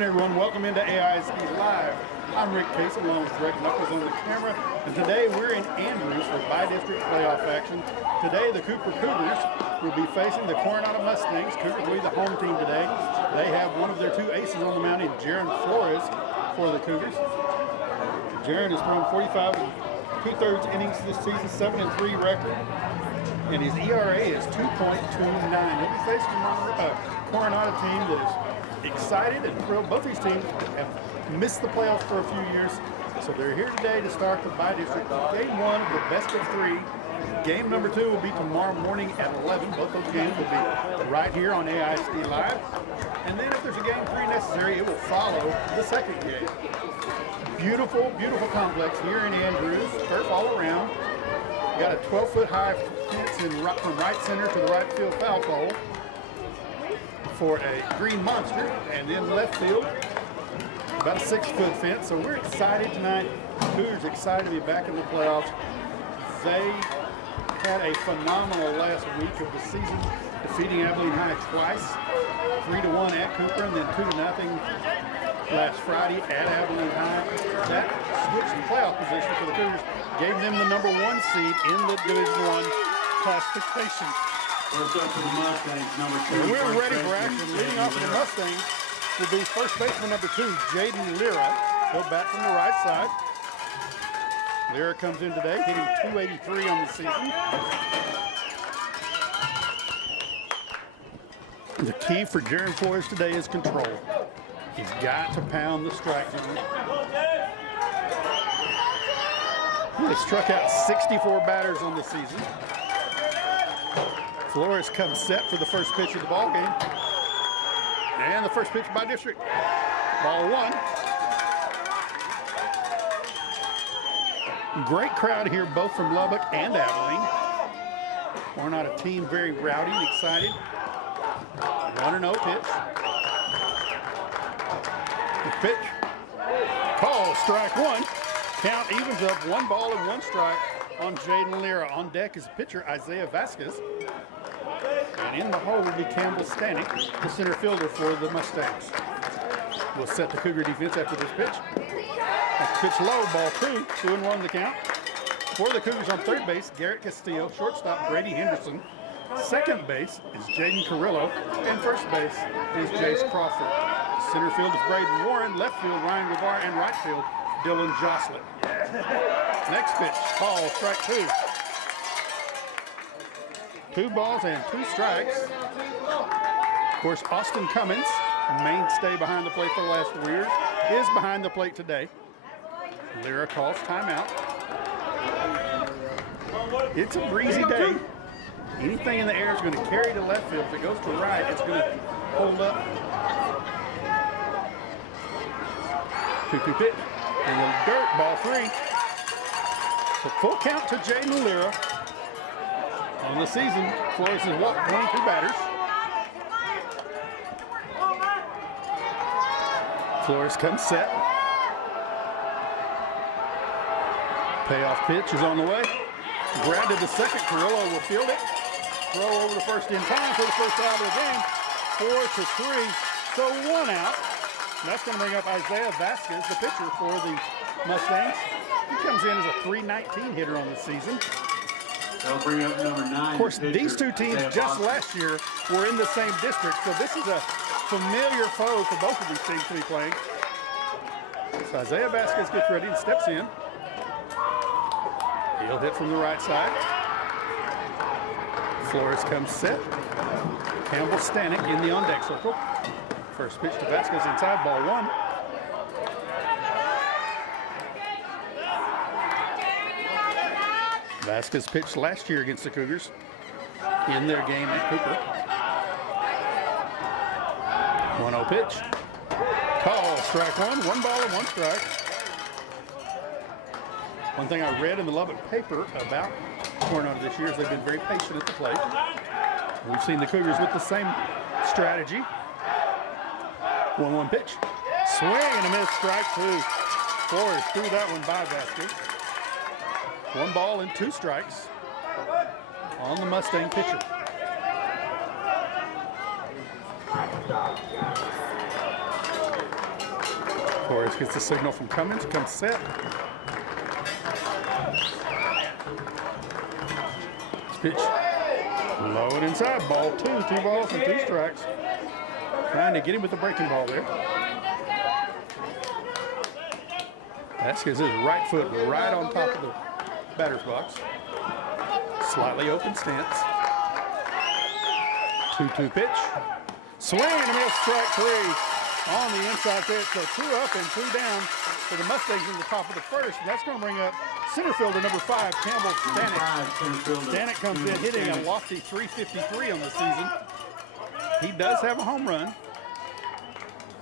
afternoon, everyone. Welcome into AISD Live. I'm Rick Case, along with Greg Knuckles on the camera. And today we're in Andrews for bi-district playoff action. Today the Cooper Cougars will be facing the Coronado Mustangs. Cougars will be the home team today. They have one of their two aces on the mound in Jaron Flores for the Cougars. Jaron has thrown 45 2/3 innings this season, 7-3 record. And his ERA is 2.29. He'll be facing a Coronado team that is excited and thrilled. Both these teams have missed the playoffs for a few years, so they're here today to start the bi-district. Game one of the best of three. Game number two will be tomorrow morning at 11. Both those games will be right here on AISD Live. And then if there's a game three necessary, it will follow the second game. Beautiful, beautiful complex here in Andrews. Turf all around. Got a 12-foot high fence from right center to the right field foul pole for a green monster, and then left field about a 6-foot fence. So we're excited tonight. Cougars excited to be back in the playoffs. They had a phenomenal last week of the season, defeating Abilene High twice, 3-1 at Cooper and then 2-0 last Friday at Abilene High. That switched the playoff position for the Cougars, gave them the number one seed in the Division I classification. First up for the Mustangs, number 2. We're ready for action. Leading off for the Mustangs will be first baseman number 2, Jaden Lira. He'll bat from the right side. Lira comes in today, hitting .283 on the season. The key for Jaron Flores today is control. He's got to pound the strike zone. He has struck out 64 batters on the season. Flores comes set for the first pitch of the ball game. And the first pitch by district. Ball one. Great crowd here, both from Lubbock and Abilene. Coronado team very rowdy and excited. 1-0 pitch. The pitch. Call, strike one. Count evens up, 1 ball and 1 strike on Jaden Lira. On deck is pitcher Isaiah Vasquez. And in the hole will be Campbell Stanek, the center fielder for the Mustangs. We'll set the Cougar defense after this pitch. That pitch low, ball 2, 2-1 the count. For the Cougars on third base, Garrett Castillo, shortstop Brady Henderson. Second base is Jaden Carrillo, and first base is Jace Crawford. Center field is Braden Warren, left field Ryan Guevara, and right field Dylan Jocelyn. Next pitch, ball, strike 2. 2 balls and 2 strikes. Of course, Austin Cummins, mainstay behind the plate for the last 4 years, is behind the plate today. Lira calls timeout. It's a breezy day. Anything in the air is going to carry to left field. If it goes to right, it's going to hold up. 2-2 pitch. In the dirt, ball 3. So full count to Jaden Lira. On the season, Flores has walked 22 batters. Flores comes set. Payoff pitch is on the way. Grabbed to the second. Carrillo will field it. Throw over the first in time for the first out of the game. 4-3. So 1 out. And that's going to bring up Isaiah Vasquez, the pitcher for the Mustangs. He comes in as a .319 hitter on the season. They'll bring up number 9. Of course, these two teams just last year were in the same district, so this is a familiar foe for both of these teams to be playing. So Isaiah Vasquez gets ready and steps in. He'll hit from the right side. Flores comes set. Campbell Stanek in the on-deck circle. First pitch to Vasquez inside, ball 1. Vasquez pitched last year against the Cougars in their game at Cooper. 1-0 pitch. Call, strike 1. 1 ball and 1 strike. One thing I read in the Lubbock paper about Coronado this year is they've been very patient at the plate. We've seen the Cougars with the same strategy. 1-1 pitch. Swing and a miss, strike 2. Flores threw that one by Vasquez. 1 ball and 2 strikes on the Mustang pitcher. Flores gets the signal from Cummins, comes set. Pitch low and inside, ball 2 balls and 2 strikes. Trying to get him with the breaking ball there. Vasquez his right foot right on top of the batter's box. Slightly open stance. 2-2 pitch. Swing and a miss, strike 3 on the inside pitch. So 2 up and 2 down for the Mustangs in the top of the first. And that's going to bring up center fielder number 5, Campbell Stanek. Stanek comes in hitting a lofty .353 on the season. He does have a home run.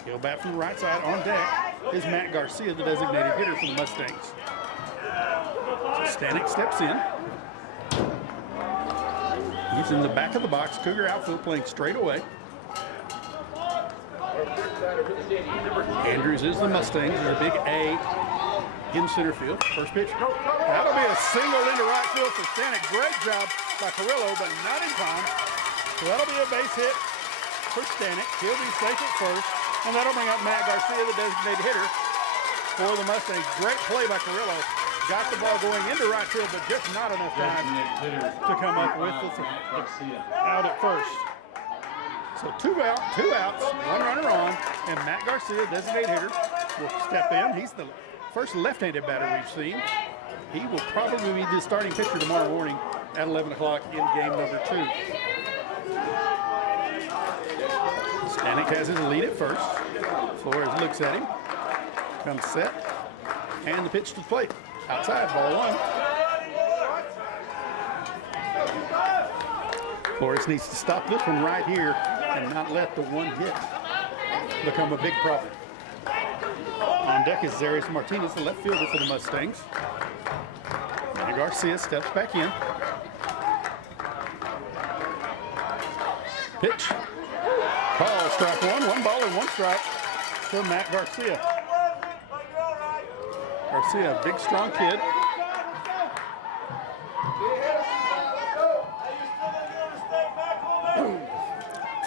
He'll bat from the right side. On deck is Matt Garcia, the designated hitter for the Mustangs. So Stanek steps in. He's in the back of the box. Cougar outfield playing straight away. Andrews is the Mustangs. There's a big A in center field. First pitch. That'll be a single into right field for Stanek. Great job by Carrillo, but not in time. So that'll be a base hit for Stanek. He'll be safe at first. And that'll bring up Matt Garcia, the designated hitter for the Mustangs. Great play by Carrillo. Got the ball going into right field, but just not enough time to come up with the out at first. So 2 outs, 1 runner on, and Matt Garcia, designated hitter, will step in. He's the first left-handed batter we've seen. He will probably be the starting pitcher tomorrow morning at 11 o'clock in game number 2. Stanek has his lead at first. Flores looks at him, comes set, and the pitch to the plate. Outside, ball 1. Flores needs to stop this one right here and not let the one hit become a big problem. On deck is Zarius Martinez, the left fielder for the Mustangs. And Garcia steps back in. Pitch. Call, strike 1 ball and 1 strike for Matt Garcia. Garcia, a big, strong kid.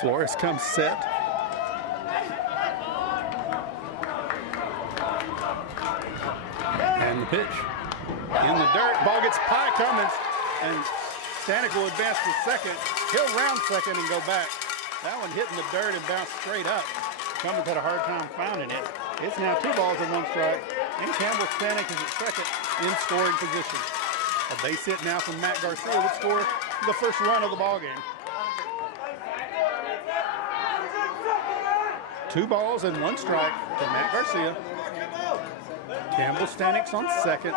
Flores comes set. And the pitch. In the dirt, ball gets by Cummins, and Stanek will advance to second. He'll round second and go back. That one hit in the dirt and bounced straight up. Cummins had a hard time finding it. It's now 2 balls and 1 strike. And Campbell Stanek is at second in scoring position. A base hit now from Matt Garcia would score the first run of the ball game. 2 balls and 1 strike to Matt Garcia. Campbell Stanek's on second.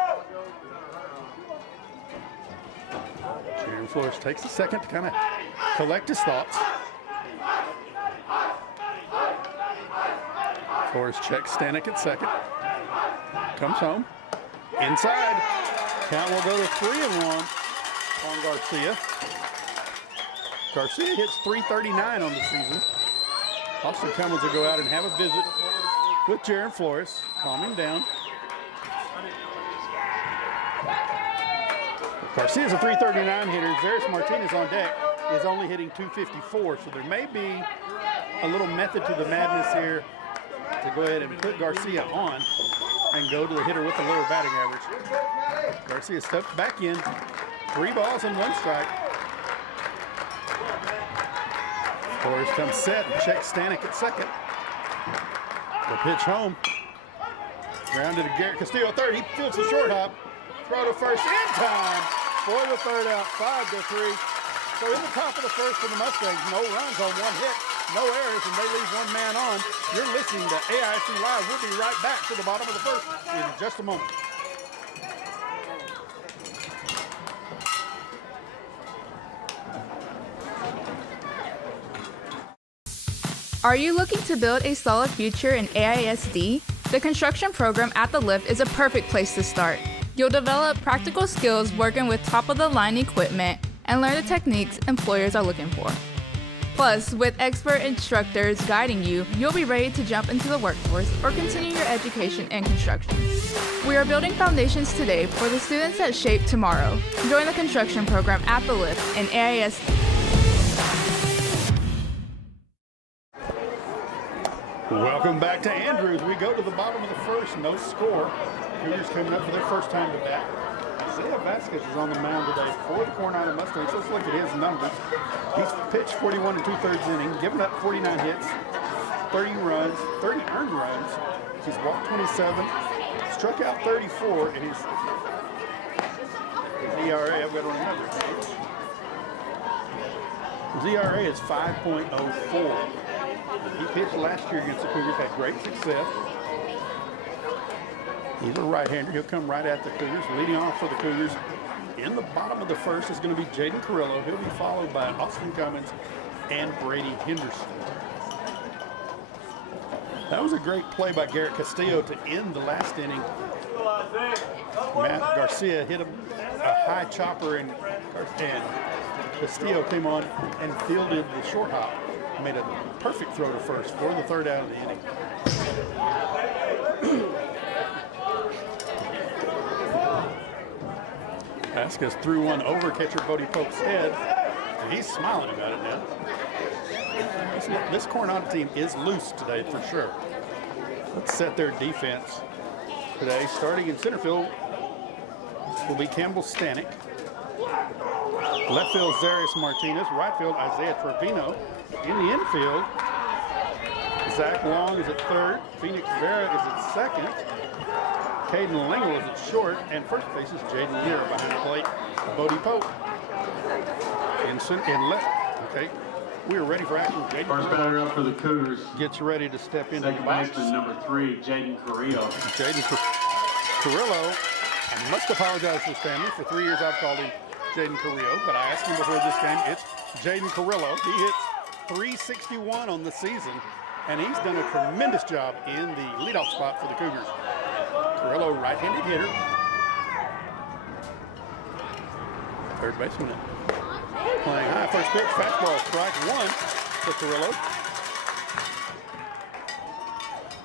Jaron Flores takes a second to kind of collect his thoughts. Flores checks Stanek at second. Comes home. Inside. Count will go to 3-1 on Garcia. Garcia hits .339 on the season. Austin Cummins will go out and have a visit with Jaron Flores. Calm him down. Garcia's a .339 hitter. Zarius Martinez on deck is only hitting .254, so there may be a little method to the madness here to go ahead and put Garcia on and go to the hitter with the lower batting average. Garcia steps back in. 3 balls and 1 strike. Flores comes set and checks Stanek at second. The pitch home. Grounded to Garrett Castillo, third. He fields the short hop. Throw to first in time for the third out, 5-3. So in the top of the first for the Mustangs, no runs on 1 hit, no errors, and they leave 1 man on. You're listening to AIC Live. We'll be right back to the bottom of the first in just a moment. Are you looking to build a solid future in AISD? The construction program at the Lift is a perfect place to start. You'll develop practical skills working with top-of-the-line equipment and learn the techniques employers are looking for. Plus, with expert instructors guiding you, you'll be ready to jump into the workforce or continue your education in construction. We are building foundations today for the students that shape tomorrow. Join the construction program at the Lift in AISD. Welcome back to Andrews. We go to the bottom of the first, no score. Cougars coming up for their first time to bat. Isaiah Vasquez is on the mound today for the Coronado Mustangs. Let's look at his numbers. He's pitched 41 2/3 innings, given up 49 hits, 30 runs, 30 earned runs. He's walked 27, struck out 34, and his ERA, I've got it on the numbers. His ERA is 5.04. He pitched last year against the Cougars, had great success. He's a right-hander. He'll come right at the Cougars. Leading off for the Cougars in the bottom of the first is going to be Jaden Carrillo. He'll be followed by Austin Cummins and Brady Henderson. That was a great play by Garrett Castillo to end the last inning. Matt Garcia hit a high chopper, and Castillo came on and fielded the short hop. Made a perfect throw to first for the third out of the inning. Vasquez threw one over catcher Bodie Pope's head. He's smiling about it now. This Coronado team is loose today for sure. Let's set their defense today. Starting in center field will be Campbell Stanek. Left field, Zarius Martinez. Right field, Isaiah Trevino. In the infield, Zach Long is at third. Phoenix Vera is at second. Caden Lingle is at short. And first base is Jaden Lear. Behind the plate, Bodie Pope. In left. Okay, we are ready for action. Jaden First batter up for the Cougars. gets ready to step into the Second box. baseman number 3, Jaden Carrillo. Jaden Carrillo. I must apologize to his family. For 3 years I've called him Jaden Carrillo, but I asked him before this game. It's Jaden Carrillo. He hits .361 on the season, and he's done a tremendous job in the leadoff spot for the Cougars. Carrillo, right-handed hitter. Third baseman playing high. First pitch, fastball, strike one for Carrillo.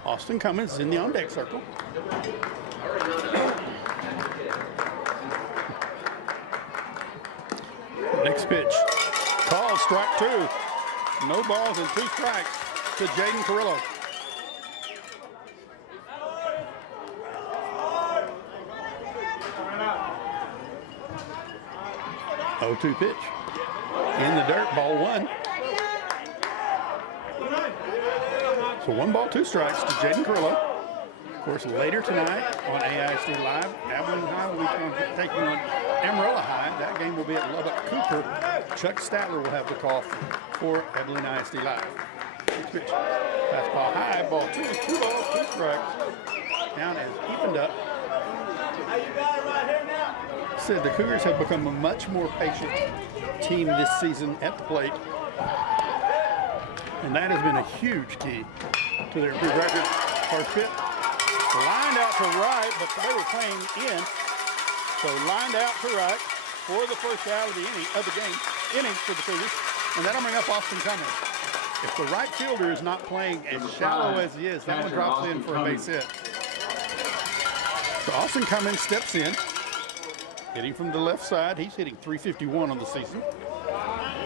Austin Cummins is in the on-deck circle. Next pitch, called strike two. No balls and 2 strikes to Jaden Carrillo. Oh, 2 pitch. In the dirt, ball 1. So 1 ball, 2 strikes to Jaden Carrillo. Of course, later tonight on AISD Live, Abilene High will be taking on Amarillo High. That game will be at Lubbock Cooper. Chuck Statler will have the call for Abilene ISD Live. Next pitch, fastball high, ball 2. 2 balls, 2 strikes. Count is evened up. Said the Cougars have become a much more patient team this season at the plate, and that has been a huge key to their improved record. First pitch, lined out to right, but they were playing in, so lined out to right for the first out of the inning for the Cougars, and that'll bring up Austin Cummins. If the right fielder is not playing as shallow as he is, that one drops in for a base hit. So Austin Cummins steps in, hitting from the left side. He's hitting .351 on the season.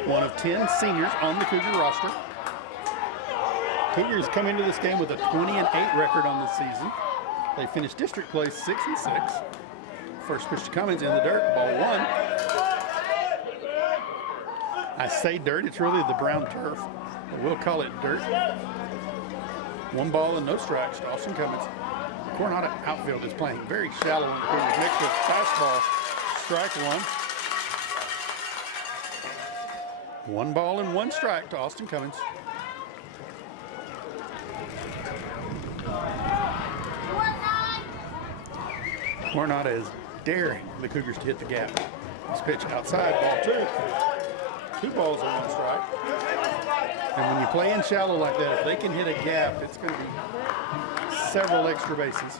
One of 10 seniors on the Cougar roster. Cougars come into this game with a 20-8 record on the season. They finished district play 6-6. First pitch to Cummins in the dirt, ball 1. I say dirt, it's really the brown turf. We'll call it dirt. 1 ball and no strikes to Austin Cummins. Coronado outfield is playing very shallow in the Cougars. Next to fastball, strike 1. 1 ball and 1 strike to Austin Cummins. Coronado is daring the Cougars to hit the gap. This pitch outside, ball 2. 2 balls and 1 strike. And when you play in shallow like that, if they can hit a gap, it's going to be several extra bases.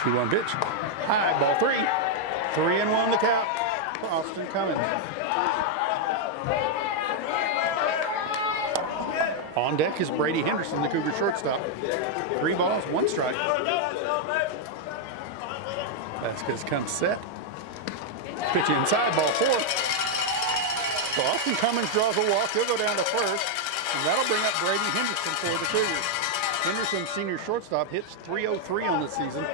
2-1 pitch. High, ball 3. 3-1 the count for Austin Cummins. On deck is Brady Henderson, the Cougar shortstop. 3 balls, 1 strike. Vasquez comes set. Pitch inside, ball 4. So Austin Cummins draws a walk. He'll go down to first, and that'll bring up Brady Henderson for the Cougars. Henderson, senior shortstop, hits .303 on the season.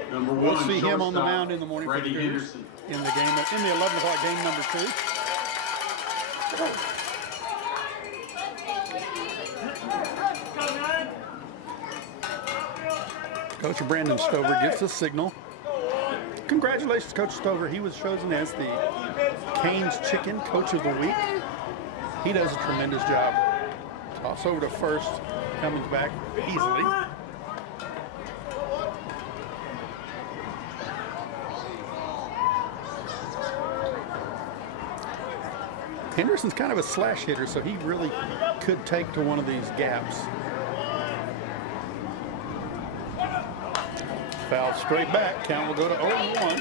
We'll see him on the mound in the morning Brady for the Cougars Henderson. in the game, in the 11 o'clock game number 2. Coach Brandon Stover gets a signal. Congratulations, Coach Stover. He was chosen as the Canes Chicken Coach of the Week. He does a tremendous job. Toss over to first. Cummins back easily. Henderson's kind of a slash hitter, so he really could take to one of these gaps. Foul straight back. Count will go to 0-1.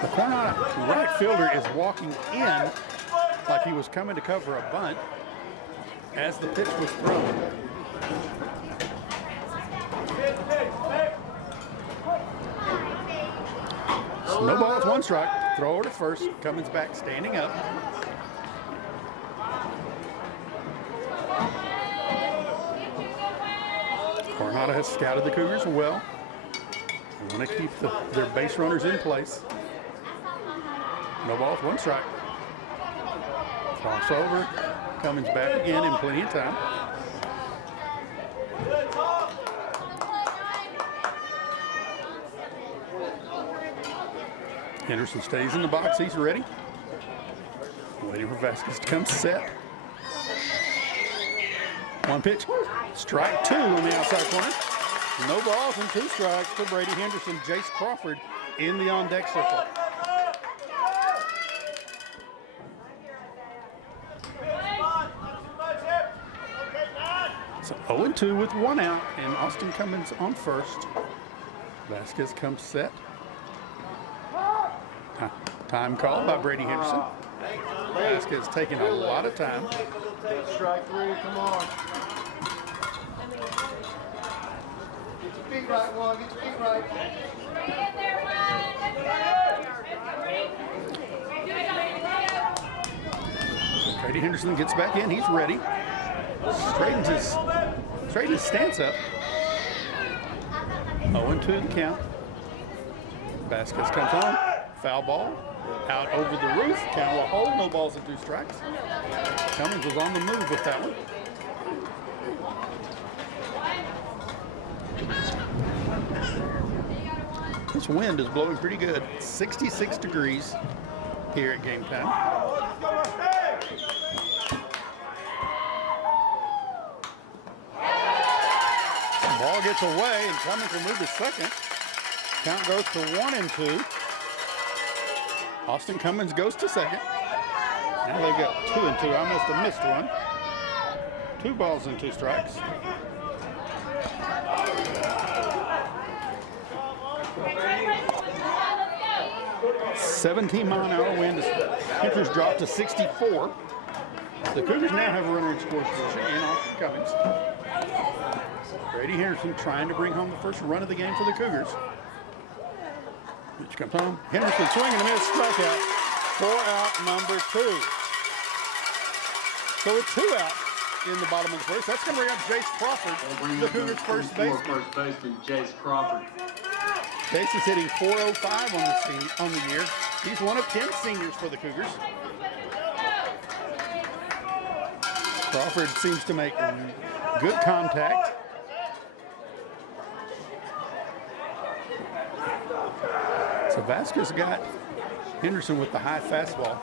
The Coronado right fielder is walking in like he was coming to cover a bunt as the pitch was thrown. So no balls, 1 strike. Throw to first. Cummins back standing up. Coronado has scouted the Cougars well. They want to keep their base runners in place. No balls, 1 strike. Toss over. Cummins back again in plenty of time. Henderson stays in the box. He's ready. Waiting for Vasquez to come set. 1 pitch. Strike 2 on the outside corner. No balls and 2 strikes for Brady Henderson. Jace Crawford in the on-deck circle. So 0-2 with 1 out, and Austin Cummins on first. Vasquez comes set. Time called by Brady Henderson. Vasquez taking a lot of time. Strike 3, come on. Get your feet right, one. Get your feet right. Brady Henderson gets back in. He's ready. Straightens his stance up. 0-2 the count. Vasquez comes on. Foul ball. Out over the roof. Count will hold. No balls and 2 strikes. Cummins was on the move with that one. This wind is blowing pretty good. 66 degrees here at game time. Ball gets away and Cummins will move to second. Count goes to 1-2. Austin Cummins goes to second. Now they've got 2-2. I must have missed one. 2 balls and 2 strikes. .17-mile-an-hour wind. Temperatures dropped to 64. The Cougars now have a runner in scoring position in Austin Cummins. Brady Henderson trying to bring home the first run of the game for the Cougars. Pitch comes home. Henderson swinging a miss, strikeout. 4 out, number 2. So with 2 out in the bottom of the first, that's going to bring up Jace Crawford, the Cougars' first baseman. First baseman, Jace Crawford. Jace is hitting .405 on the year. He's one of 10 seniors for the Cougars. Crawford seems to make good contact. So Vasquez got Henderson with the high fastball.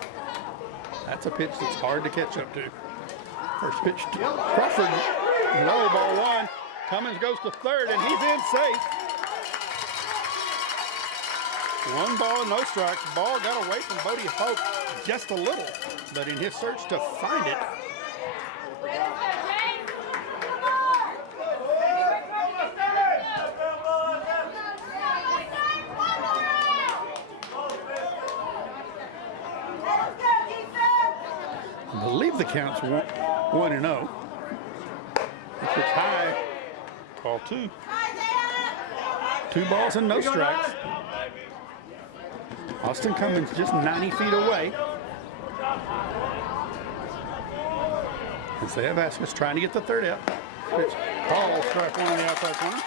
That's a pitch that's hard to catch up to. First pitch to Crawford. Low, ball 1. Cummins goes to third, and he's in safe. 1 ball, no strikes. Ball got away from Bodie Hope just a little, but in his search to find it, I believe the count's 1-0. It's high. Call 2. 2 balls and no strikes. Austin Cummins just 90 feet away. Isaiah Vasquez trying to get the third out. Pitch call, strike one on the outside corner.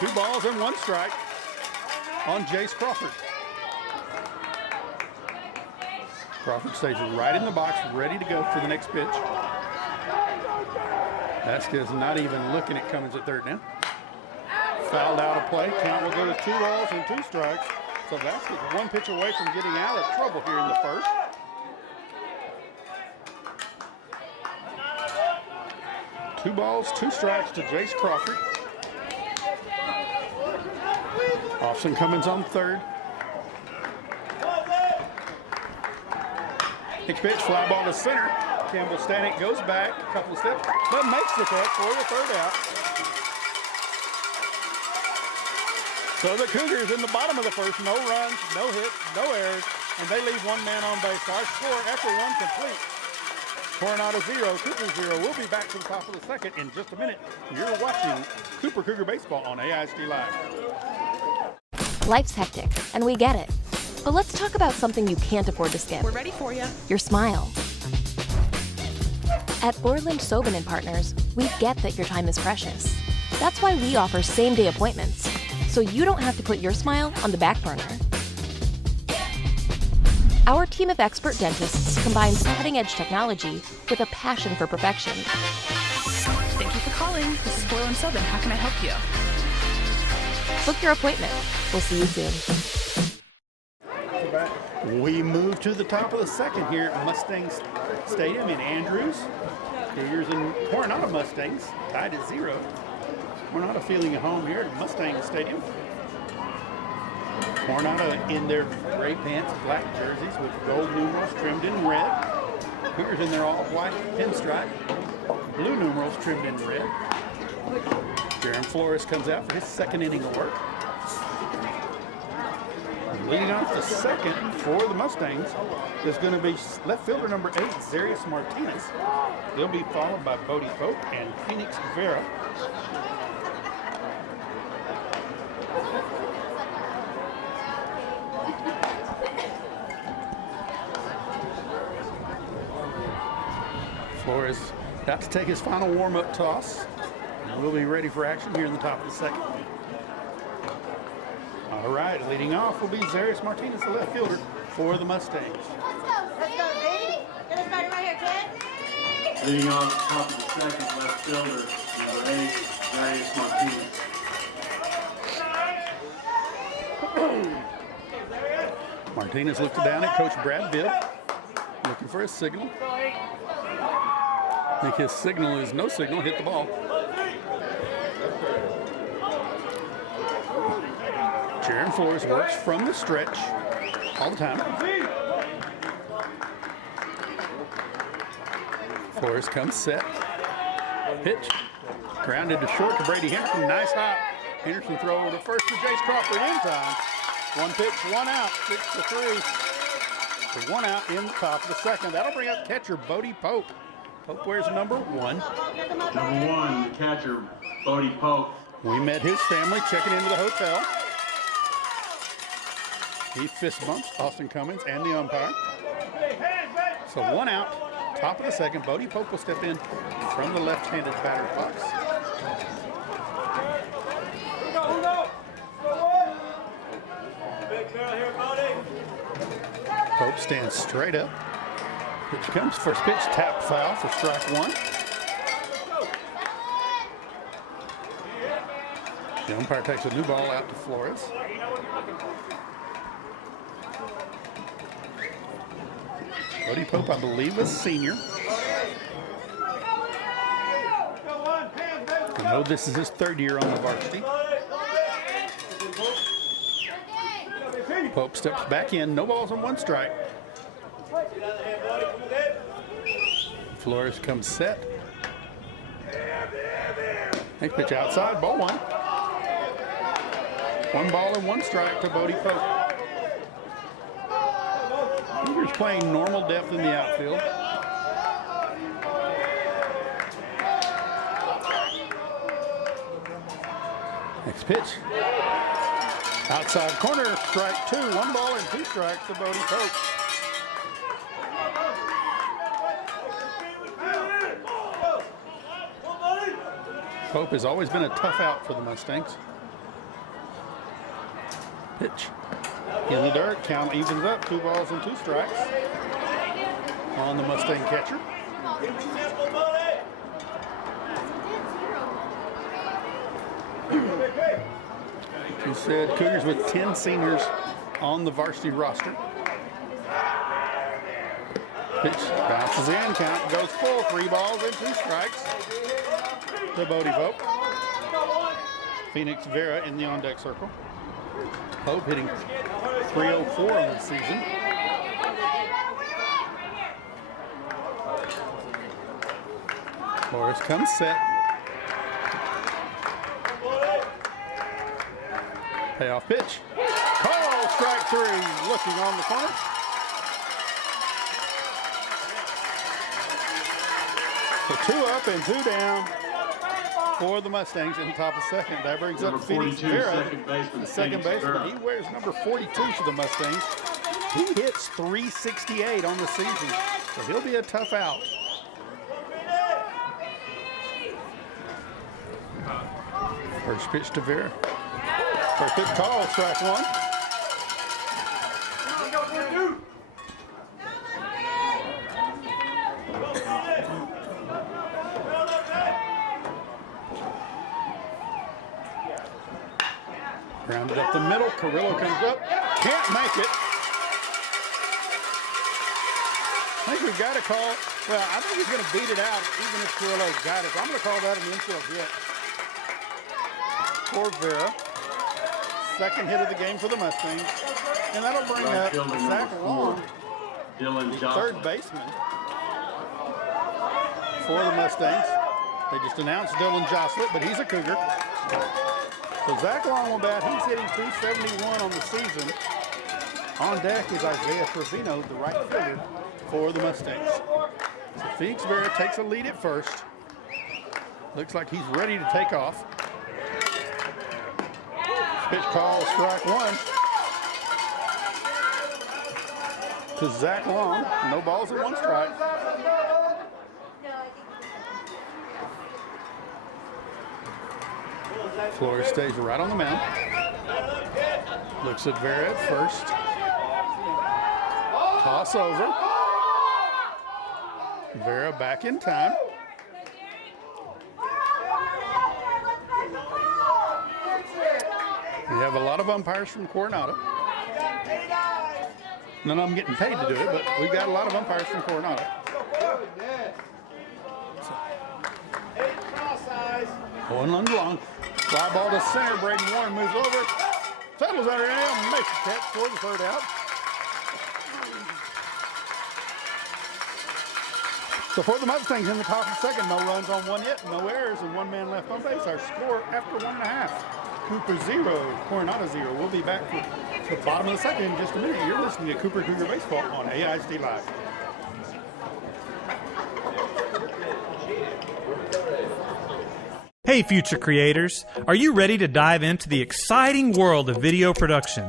2 balls and 1 strike on Jace Crawford. Crawford stays right in the box, ready to go for the next pitch. Vasquez not even looking at Cummins at third now. Fouled out of play. Count will go to 2 balls and 2 strikes. So Vasquez 1 pitch away from getting out of trouble here in the first. Two balls, 2 strikes to Jace Crawford. Austin Cummins on third. Pitch, fly ball to center. Campbell Stanek goes back a couple of steps, but makes the catch for the third out. So the Cougars in the bottom of the first, no runs, no hits, no errors, and they leave 1 man on base. Our score after 1 complete. Coronado 0, Cooper 0. We'll be back to the top of the second in just a minute. You're watching Cooper Cougar Baseball on AISD Live. Life's hectic, and we get it. But let's talk about something you can't afford to skip. We're ready for you. Your smile. At Borland Sobin and Partners, we get that your time is precious. That's why we offer same-day appointments, so you don't have to put your smile on the back burner. Our team of expert dentists combines cutting-edge technology with a passion for perfection. Thank you for calling. This is Borland Sobin. How can I help you? Book your appointment. We'll see you soon. We move to the top of the second here at Mustangs Stadium in Andrews. Cougars and Coronado Mustangs tied at 0. Coronado feeling at home here at Mustangs Stadium. Coronado in their gray pants, black jerseys with gold numerals trimmed in red. Cougars in their all-white pinstripe, blue numerals trimmed in red. Jaron Flores comes out for his second inning of work. Leading off the second for the Mustangs is going to be left fielder number 8, Zarius Martinez. They'll be followed by Bodie Pope and Phoenix Vera. Flores about to take his final warm-up toss. We'll be ready for action here in the top of the second. All right, leading off will be Zarius Martinez, the left fielder for the Mustangs. Let's go, Z. Get us started right here, kid. Leading off the top of the second, left fielder, number 8, Zarius Martinez. Martinez looks down at Coach Brad Bibb, looking for a signal. I think his signal is no signal, hit the ball. Jaron Flores works from the stretch all the time. Flores comes set. Pitch. Grounded to short to Brady Henderson. Nice hop. Henderson throw over to first to Jace Crawford in time. 1 pitch, 1 out, 6-3. So 1 out in the top of the second. That'll bring up catcher Bodie Pope. Pope wears number 1. Number 1, the catcher, Bodie Pope. We met his family checking into the hotel. He fist bumps Austin Cummins and the umpire. So 1 out, top of the second. Bodie Pope will step in from the left-handed batter's box. Pope stands straight up. Pitch comes, first pitch, tap foul for strike 1. The umpire takes a new ball out to Flores. Bodie Pope, I believe, is senior. I know this is his 3rd year on the varsity. Pope steps back in, no balls and 1 strike. Flores comes set. Next pitch outside, ball 1. 1 ball and 1 strike to Bodie Pope. Cougars playing normal depth in the outfield. Next pitch. Outside corner, strike 2. 1 ball and 2 strikes to Bodie Pope. Pope has always been a tough out for the Mustangs. Pitch in the dirt. Count evens up. 2 balls and 2 strikes on the Mustang catcher. He said Cougars with 10 seniors on the varsity roster. Pitch bounces in. Count goes full. 3 balls and 2 strikes to Bodie Pope. Phoenix Vera in the on-deck circle. Pope hitting .304 on the season. Flores comes set. Payoff pitch. Call strike 3. Looking on the corner. So 2 up and 2 down for the Mustangs in the top of second. That brings up Phoenix Vera, the second baseman. He wears number 42 for the Mustangs. He hits .368 on the season, so he'll be a tough out. First pitch to Vera. First pitch call, strike 1. Grounded up the middle. Carrillo comes up. Can't make it. I think we've got to call. Well, I think he's going to beat it out even if Carrillo got it. So I'm going to call that an infield hit for Vera. Second hit of the game for the Mustangs. And that'll bring up Zach Long, the third baseman for the Mustangs. They just announced Dylan Joslett, but he's a Cougar. So Zach Long will bat. He's hitting .271 on the season. On deck is Isaiah Trevino, the right fielder for the Mustangs. So Phoenix Vera takes a lead at first. Looks like he's ready to take off. Pitch call, strike 1 to Zach Long. No balls and 1 strike. Flores stays right on the mound. Looks at Vera at first. Toss over. Vera back in time. We have a lot of umpires from Coronado. None of them getting paid to do it, but we've got a lot of umpires from Coronado. One long. Fly ball to center. Braden Warren moves over. Settles under him. Makes the catch for the third out. So for the Mustangs in the top of the second, no runs on 1 hit, no errors, and 1 man left on base. Our score after 1.5. Cooper 0, Coronado 0. We'll be back for the bottom of the second in just a minute. You're listening to Cooper Cougar Baseball on AISD Live. Hey future creators, are you ready to dive into the exciting world of video production?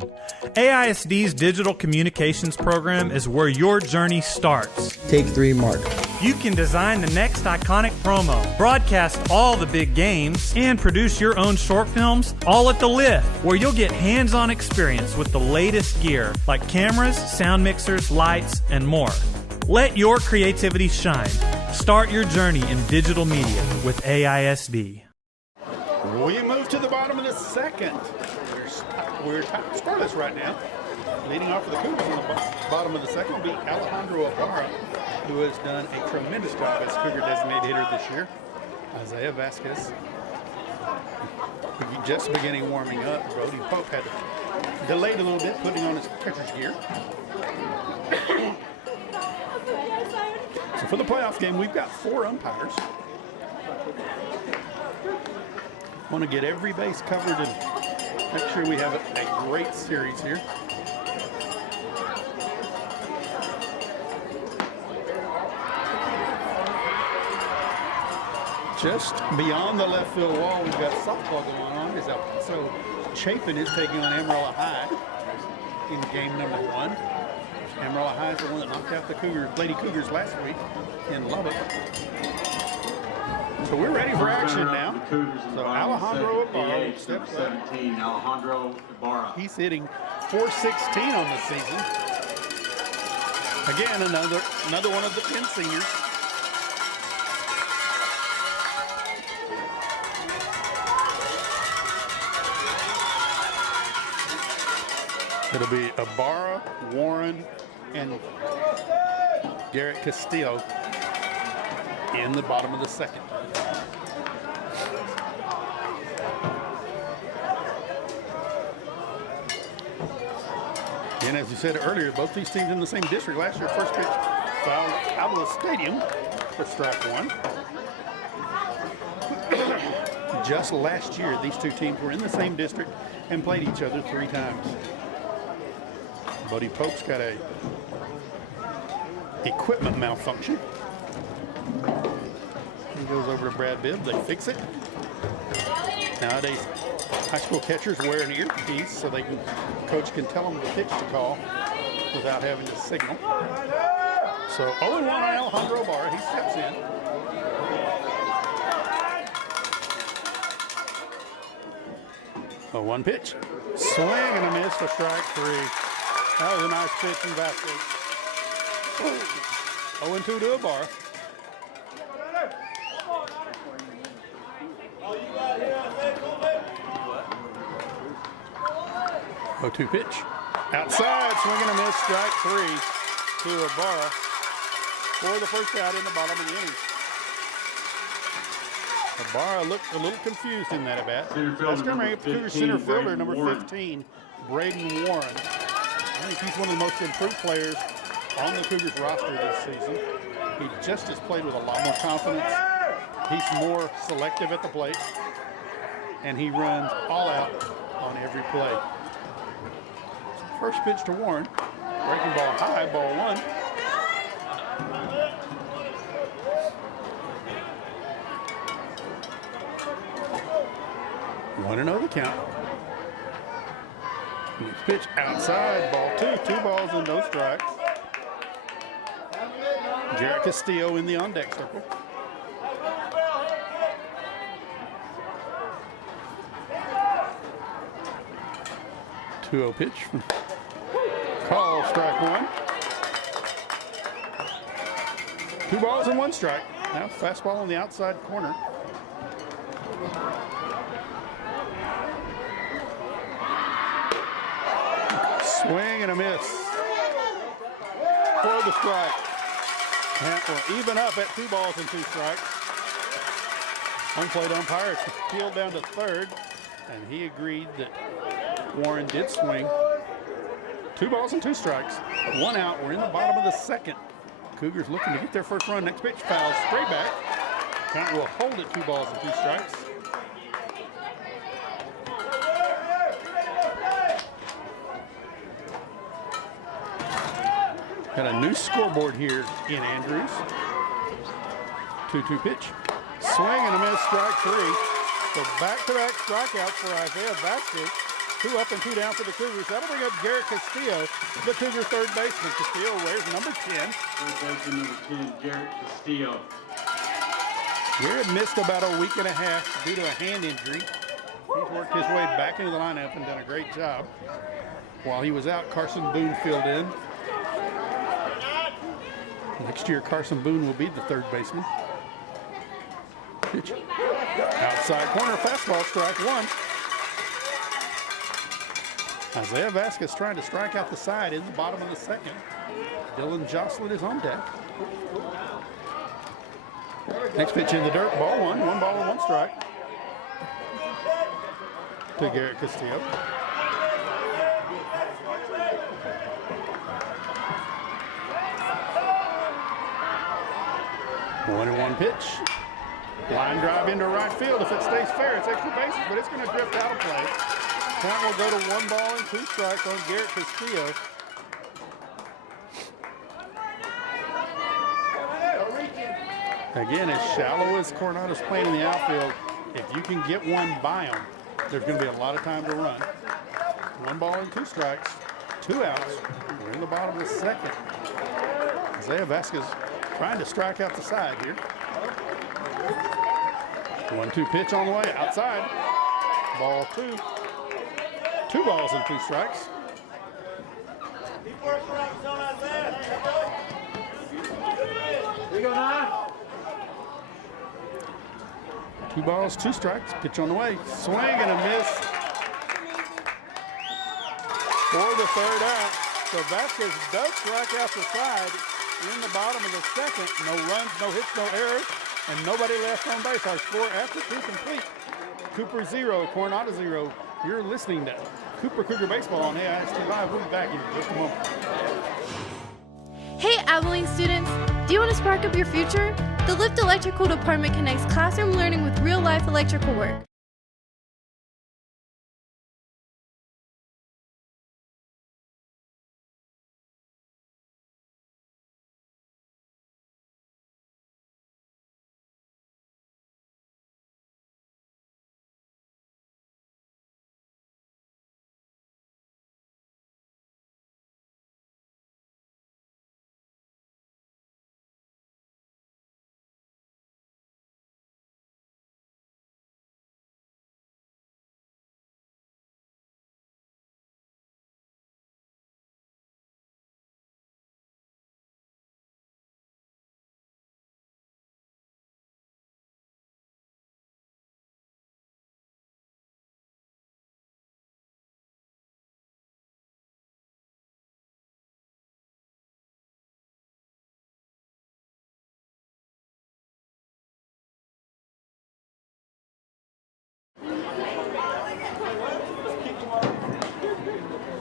AISD's Digital Communications program is where your journey starts. Take 3, Mark. You can design the next iconic promo, broadcast all the big games, and produce your own short films, all at the Lift, where you'll get hands-on experience with the latest gear like cameras, sound mixers, lights, and more. Let your creativity shine. Start your journey in digital media with AISD. We move to the bottom of the second. We're scoreless right now. Leading off for the Cougars on the bottom of the second will be Alejandro Ibarra, who has done a tremendous job as Cougar designated hitter this year. Isaiah Vasquez just beginning warming up. Brody Pope had delayed a little bit, putting on his catcher's gear. So for the playoff game, we've got 4 umpires. Want to get every base covered and make sure we have a great series here. Just beyond the left field wall, we've got softball going on as El Paso Chapin is taking on Amarillo High in game number 1. Amarillo High is the one that knocked out the Lady Cougars last week in Lubbock. So we're ready for action Runner-up now. for the Cougars in So the Alejandro second, Ibarra DH, steps number up. 17, Alejandro Ibarra. He's hitting .416 on the season. Again, another one of the 10 seniors. It'll be Ibarra, Warren, and Garrett Castillo in the bottom of the second. And as you said earlier, both these teams in the same district. Last year, first pitch fouled out of the stadium for strike one. Just last year, these two teams were in the same district and played each other 3 times. Bodie Pope's got a equipment malfunction. He goes over to Brad Bibb. They fix it. Nowadays, high school catchers wear an earpiece so coach can tell them the pitch to call without having to signal. So 0-1 on Alejandro Ibarra. He steps in. A 1 pitch. Swing and a miss for strike 3. That was a nice pitch from Vasquez. 0-2 to Ibarra. Oh, 2 pitch. Outside, swing and a miss, strike 3 to Ibarra for the first out in the bottom of the inning. Ibarra looked a little confused in that at bat. That's going to bring up Cougar center fielder number 15, Braden Warren. I think he's one of the most improved players on the Cougars roster this season. He just has played with a lot more confidence. He's more selective at the plate, and he runs all out on every play. First pitch to Warren. Breaking ball high, ball 1. One and 0 the count. Next pitch outside, ball 2. 2 balls and no strikes. Garrett Castillo in the on-deck circle. Two-0 pitch. Call, strike 1. 2 balls and 1 strike. Now fastball on the outside corner. Swing and a miss for the strike. And we'll even up at 2 balls and 2 strikes. Home plate umpire peeled down to third, and he agreed that Warren did swing. 2 balls and 2 strikes. 1 out. We're in the bottom of the second. Cougars looking to get their first run. Next pitch foul straight back. Count will hold it 2 balls and 2 strikes. Got a new scoreboard here in Andrews. 2-2 pitch. Swing and a miss, strike 3. So back-to-back strikeouts for Isaiah Vasquez. 2 up and 2 down for the Cougars. That'll bring up Garrett Castillo, the Cougar third baseman. Castillo wears number 10. Third baseman number 10, Garrett Castillo. Garrett missed about a week and a half due to a hand injury. He's worked his way back into the lineup and done a great job. While he was out, Carson Boone filled in. Next year, Carson Boone will be the third baseman. Pitch. Outside corner, fastball, strike 1. Isaiah Vasquez trying to strike out the side in the bottom of the second. Dylan Jocelyn is on deck. Next pitch in the dirt, ball 1. 1 ball and 1 strike to Garrett Castillo. One and 1 pitch. Line drive into right field. If it stays fair, it's extra bases, but it's going to drift out of play. Count will go to 1 ball and 2 strikes on Garrett Castillo. Again, as shallow as Coronado's playing in the outfield, if you can get one by them, there's going to be a lot of time to run. 1 ball and 2 strikes, 2 outs. We're in the bottom of the second. Isaiah Vasquez trying to strike out the side here. 1-2 pitch on the way, outside. Ball 2. 2 balls and 2 strikes. Here you go, 9. 2 balls, 2 strikes. Pitch on the way. Swing and a miss for the 3rd out. So Vasquez does strike out the side in the bottom of the 2nd. No runs, no hits, no errors, and nobody left on base. Our score after 2 complete. Cooper 0, Coronado 0. You're listening to Cooper Cougar Baseball on AIST Live. We'll be back in just a moment. Hey Abilene students, do you want to spark up your future? The Lift Electrical Department connects classroom learning with real-life electrical work.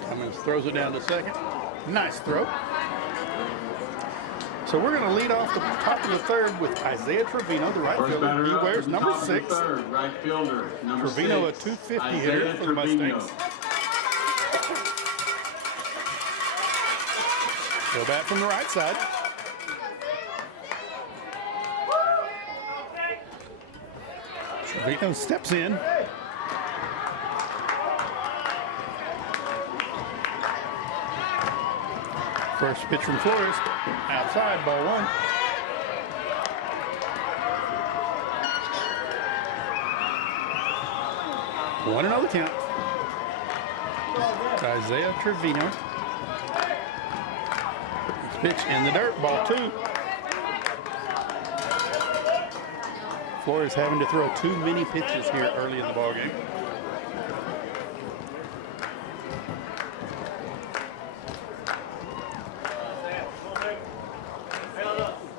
Cummins throws it down to 2nd. Nice throw. So we're going to lead off the top of the 3rd with Isaiah Trevino, the right First fielder. batter He up wears at the number top of the 6. 3rd, right fielder, number Trevino, 6, a 250 Isaiah hitter for the Trevino. Mustangs. Go back from the right side. Trevino steps in. First pitch from Flores, outside, ball 1. One another count. To Isaiah Trevino. Pitch in the dirt, ball 2. Flores having to throw too many pitches here early in the ball game.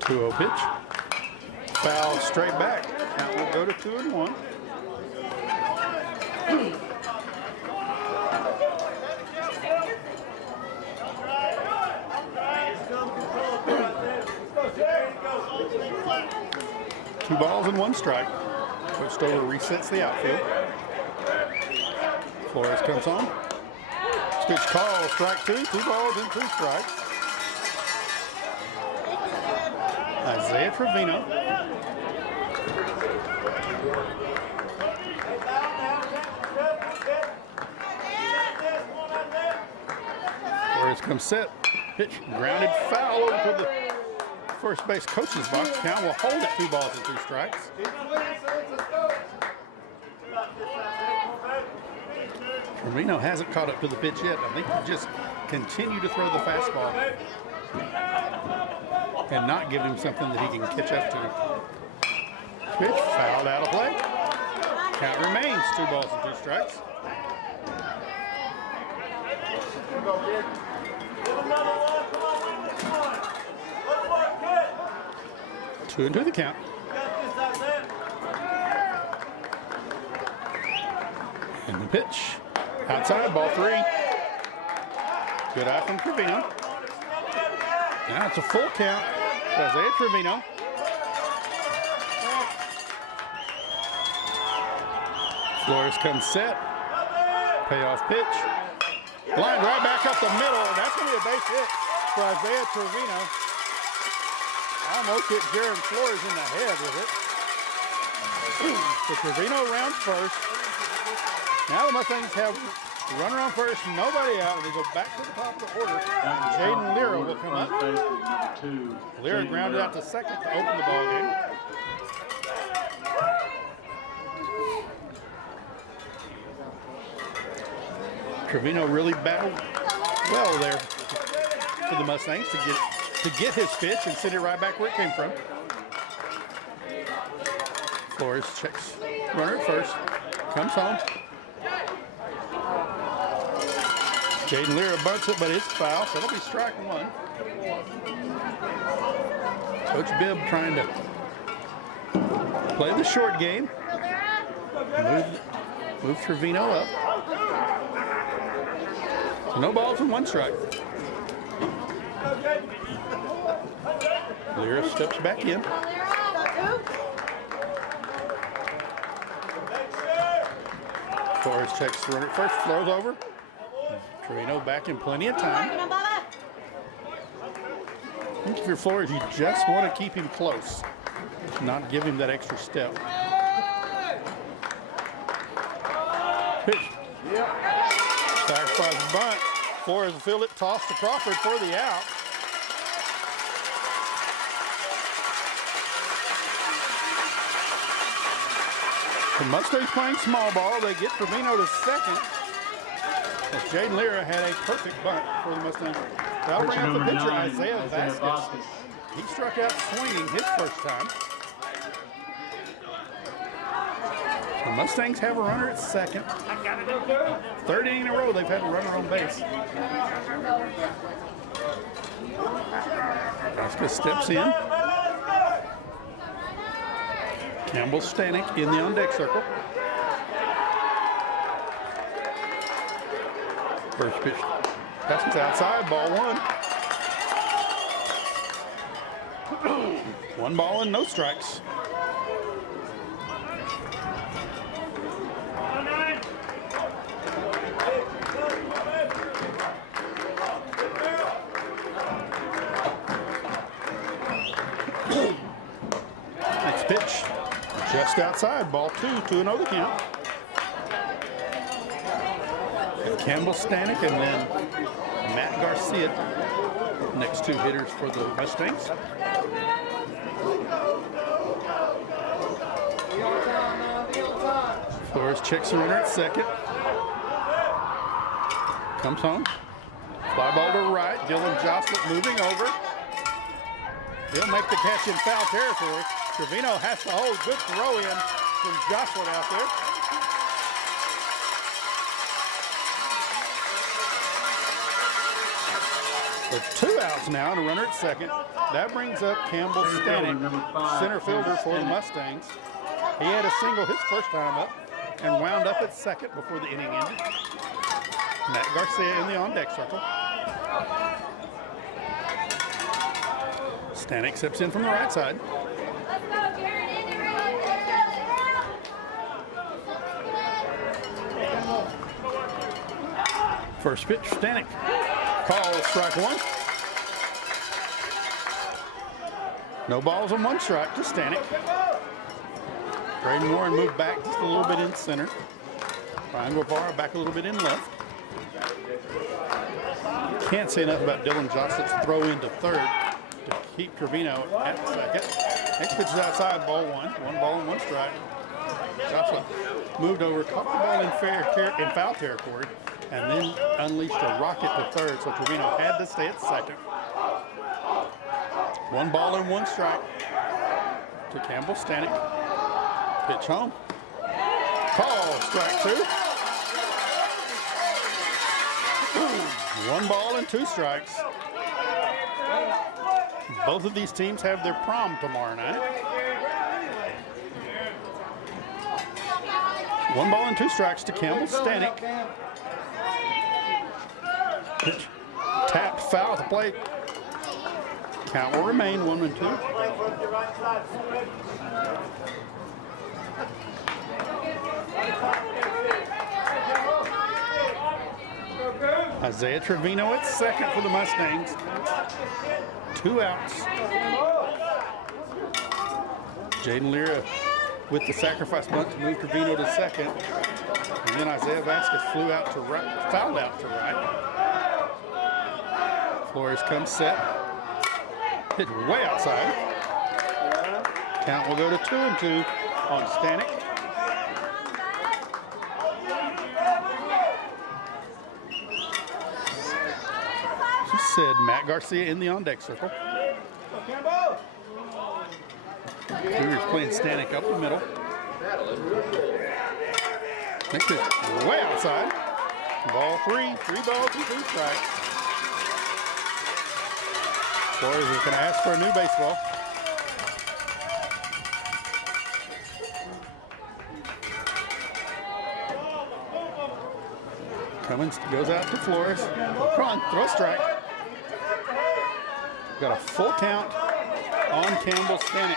Two-0 pitch. Foul straight back. Count will go to 2-1. Two balls and 1 strike. Coach Stover resets the outfield. Flores comes on. Pitch call, strike 2. 2 balls and 2 strikes. Isaiah Trevino. Flores comes set. Pitch grounded foul over to the first base coach's box. Count will hold it 2 balls and 2 strikes. Trevino hasn't caught up to the pitch yet. I think he'll just continue to throw the fastball and not give him something that he can catch up to. Pitch fouled out of play. Count remains 2 balls and 2 strikes. Two into the count. And the pitch. Outside, ball 3. Good eye from Trevino. Now it's a full count. Isaiah Trevino. Flores comes set. Payoff pitch. Line right back up the middle. That's going to be a base hit for Isaiah Trevino. Almost hit Jaron Flores in the head with it. So Trevino rounds first. Now the Mustangs have a runner on first, nobody out, and they go back to the top of the order. Jaden Lira will come up. Lira grounded out to second to open the ball game. Trevino really battled well there for the Mustangs to get his pitch and send it right back where it came from. Flores checks runner at first, comes home. Jaden Lira bunts it, but it's foul, so it'll be strike one. Coach Bibb trying to play the short game. Move Trevino up. So no balls and one strike. Lira steps back in. Flores checks the runner at first, flows over. Trevino back in plenty of time. I think if you're Flores, you just want to keep him close, not give him that extra step. Pitch. Sacrifice bunt. Flores will field it, toss to Crawford for the out. The Mustangs playing small ball. They get Trevino to second. As Jaden Lira had a perfect bunt for the Mustangs. I'll bring up the pitcher, Isaiah Vasquez. He struck out swinging his first time. The Mustangs have a runner at second. Third inning in a row, they've had a runner on base. Vasquez steps in. Campbell Stanek in the on-deck circle. First pitch passes outside, ball one. One ball and no strikes. Next pitch, just outside, ball two, 2-0 the count. Campbell Stanek and then Matt Garcia, next two hitters for the Mustangs. Flores checks the runner at second. Comes home. Fly ball to right. Dylan Joslett moving over. He'll make the catch in foul territory. Trevino has to hold. Good throw in from Joslett out there. So 2 outs now and a runner at second. That brings up Campbell Stanek, center fielder for the Mustangs. He had a single his first time up and wound up at second before the inning ended. Matt Garcia in the on-deck circle. Stanek steps in from the right side. First pitch, Stanek. Call, strike one. No balls and one strike to Stanek. Braden Warren moved back just a little bit in center. Brian Guevara back a little bit in left. Can't say enough about Dylan Jossett's throw into third to keep Trevino at second. Next pitch is outside, ball one. One ball and one strike. Joslett moved over, caught the ball in foul territory, and then unleashed a rocket to third, so Trevino had to stay at second. One ball and one strike to Campbell Stanek. Pitch home. Call, strike two. One ball and two strikes. Both of these teams have their prom tomorrow night. One ball and two strikes to Campbell Stanek. Pitch tapped foul at the plate. Count will remain 1-2. Isaiah Trevino at second for the Mustangs. 2 outs. Jaden Lira with the sacrifice bunt to move Trevino to second. And then Isaiah Vasquez flew out to right, fouled out to right. Flores comes set. Hit way outside. Count will go to 2-2 on Stanek. Just said Matt Garcia in the on-deck circle. Cougars playing Stanek up the middle. Next pitch way outside. Ball 3, 3 balls and 2 strikes. Flores is going to ask for a new baseball. Cummins goes out to Flores. Come on, throw a strike. Got a full count on Campbell Stanek.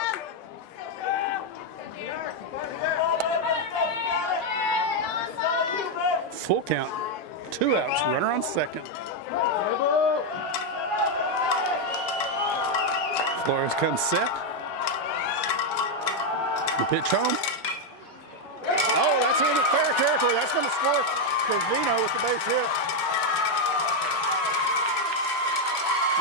Full count, 2 outs, runner on second. Flores comes set. The pitch home. Oh, that's in the fair territory. That's going to score Vino with the base hit.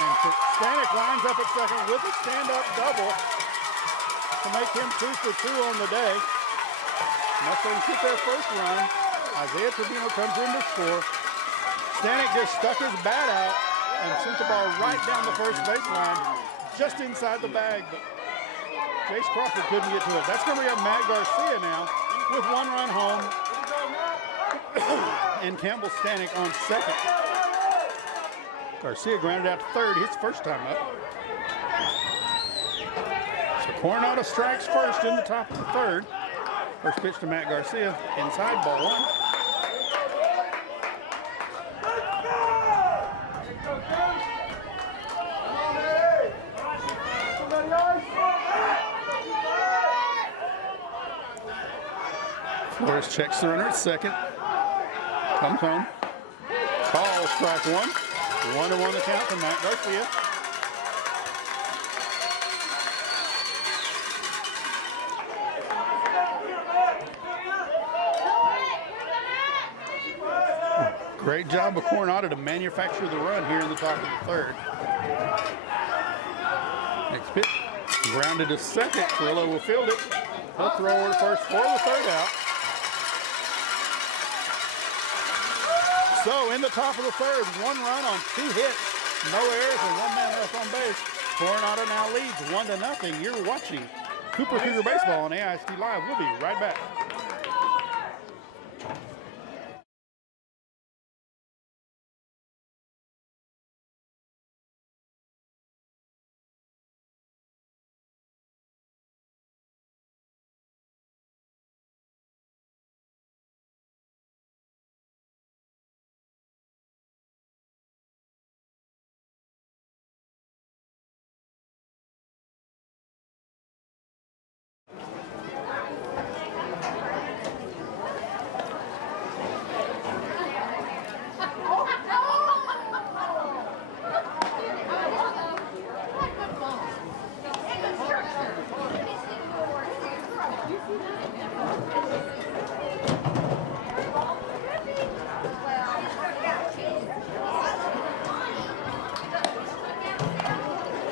And Stanek lines up at second with a stand-up double to make him 2 for 2 on the day. Mustangs get their first run. Isaiah Trevino comes in to score. Stanek just stuck his bat out and sent the ball right down the first baseline, just inside the bag. But Chase Crawford couldn't get to it. That's going to be a Matt Garcia now with 1 run home. And Campbell Stanek on second. Garcia grounded out to third, his first time up. So Coronado strikes first in the top of the third. First pitch to Matt Garcia, inside, ball 1. Flores checks the runner at second. Comes home. Call, strike 1. 1-1 the count from Matt Garcia. Great job of Coronado to manufacture the run here in the top of the third. Next pitch, grounded to second. Carrillo will field it. He'll throw over to first for the third out. So in the top of the third, 1 run on 2 hits, no errors, and 1 man left on base. Coronado now leads 1-0. You're watching Cooper Cougar Baseball on AISD Live. We'll be right back.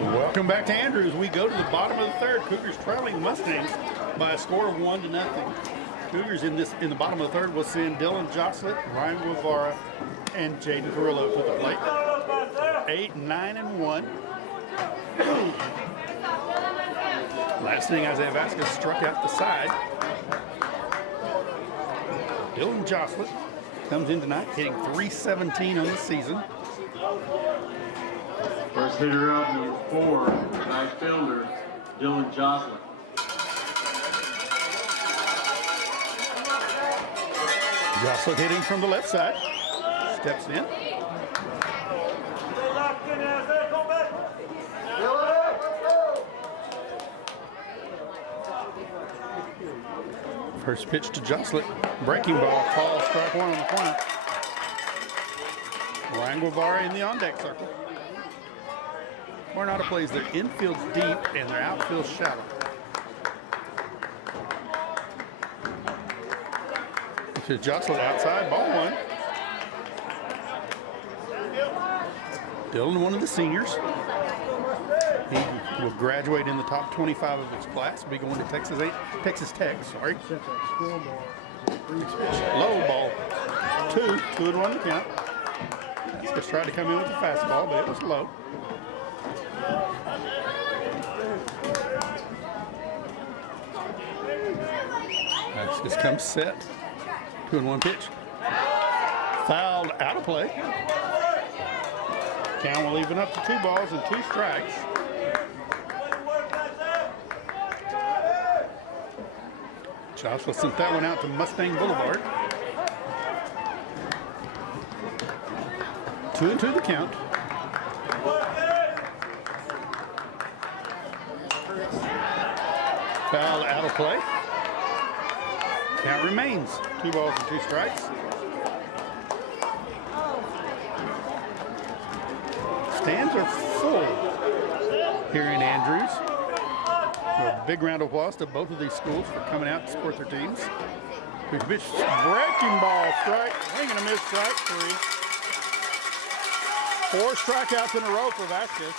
Welcome back to Andrews. We go to the bottom of the third. Cougars trailing the Mustangs by a score of 1-0. Cougars in the bottom of the third will send Dylan Jostlett, Ryan Guevara, and Jaden Carrillo to the plate. 8, 9, and 1. Last inning, Isaiah Vasquez struck out the side. Dylan Jostlett comes in tonight, hitting .317 on the season. First hitter up, number 4, right fielder, Dylan Joslin. Jostlett hitting from the left side. Steps in. First pitch to Jostlett. Breaking ball, call, strike 1 on the corner. Ryan Guevara in the on-deck circle. Coronado plays their infield's deep and their outfield shallow. To Jostlett outside, ball 1. Dylan, one of the seniors. He will graduate in the top 25 of his class. Be going to Texas Tech. Sorry. Low ball 2. 2-1 the count. Vasquez tried to come in with a fastball, but it was low. Vasquez comes set. 2-1 pitch. Fouled out of play. Count will even up to 2 balls and 2 strikes. Joshua sent that one out to Mustang Boulevard. 2-2 the count. Foul out of play. Count remains 2 balls and 2 strikes. Stands are full here in Andrews. A big round of applause to both of these schools for coming out to support their teams. Big pitch, breaking ball, strike, swing and a miss, strike 3. 4 strikeouts in a row for Vasquez.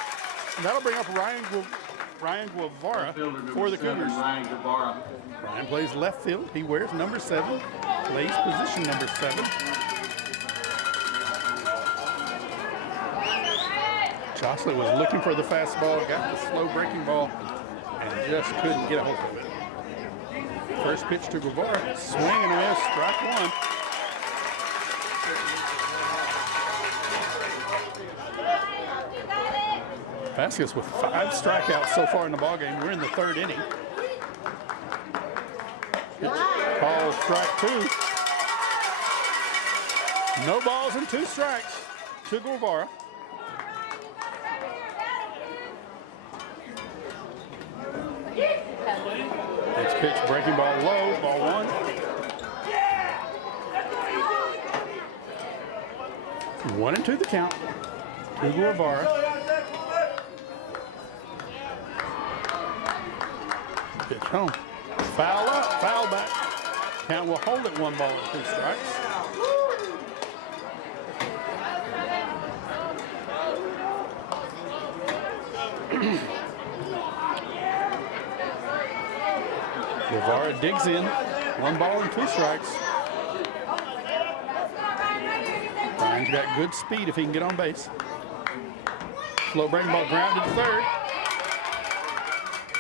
And that'll bring up Ryan Guevara for the Cougars. Ryan plays left field. He wears number 7, plays position number 7. Jocelyn was looking for the fastball, got the slow breaking ball, and just couldn't get a hold of it. First pitch to Guevara, swing and a miss, strike 1. Vasquez with 5 strikeouts so far in the ballgame. We're in the 3rd inning. Ball strike 2. No balls and 2 strikes to Guevara. Next pitch, breaking ball low, ball 1. 1-2 the count to Guevara. Pitch home. Foul up, foul back. Count will hold it 1 ball and 2 strikes. Guevara digs in, 1 ball and 2 strikes. Brian's got good speed if he can get on base. Slow breaking ball grounded to 3rd.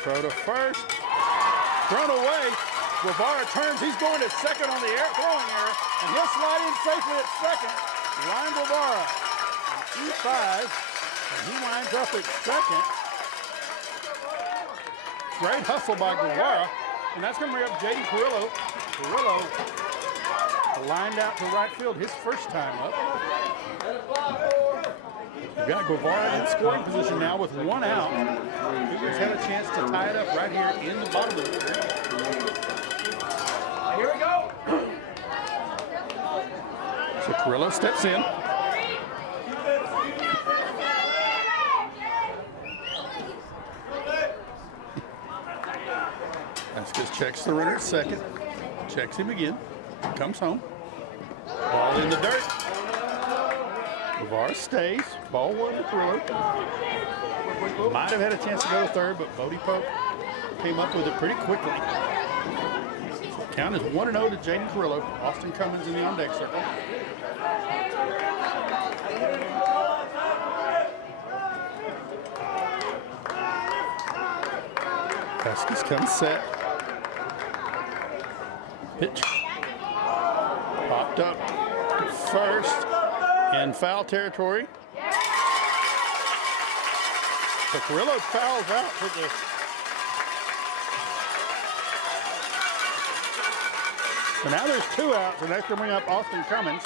Throw to 1st. Thrown away. Guevara turns. He's going to 2nd on the throwing error, and he'll slide in safely at 2nd. Ryan Guevara, E5, and he winds up at 2nd. Great hustle by Guevara, and that's going to bring up J.D. Carrillo. Carrillo lined out to right field his first time up. We've got Guevara in scoring position now with 1 out. Cougars have a chance to tie it up right here in the bottom of the 3rd. Here we go. So Carrillo steps in. Vasquez checks the runner at 2nd. Checks him again. Comes home. Ball in the dirt. Guevara stays. Ball 1 to Carrillo. Might have had a chance to go to 3rd, but Bodie Pope came up with it pretty quickly. Count is 1-0 to Jaden Carrillo. Austin Cummins in the on-deck circle. Vasquez comes set. Pitch. Popped up to 1st in foul territory. So Carrillo fouls out for the So now there's 2 outs, and that's going to bring up Austin Cummins.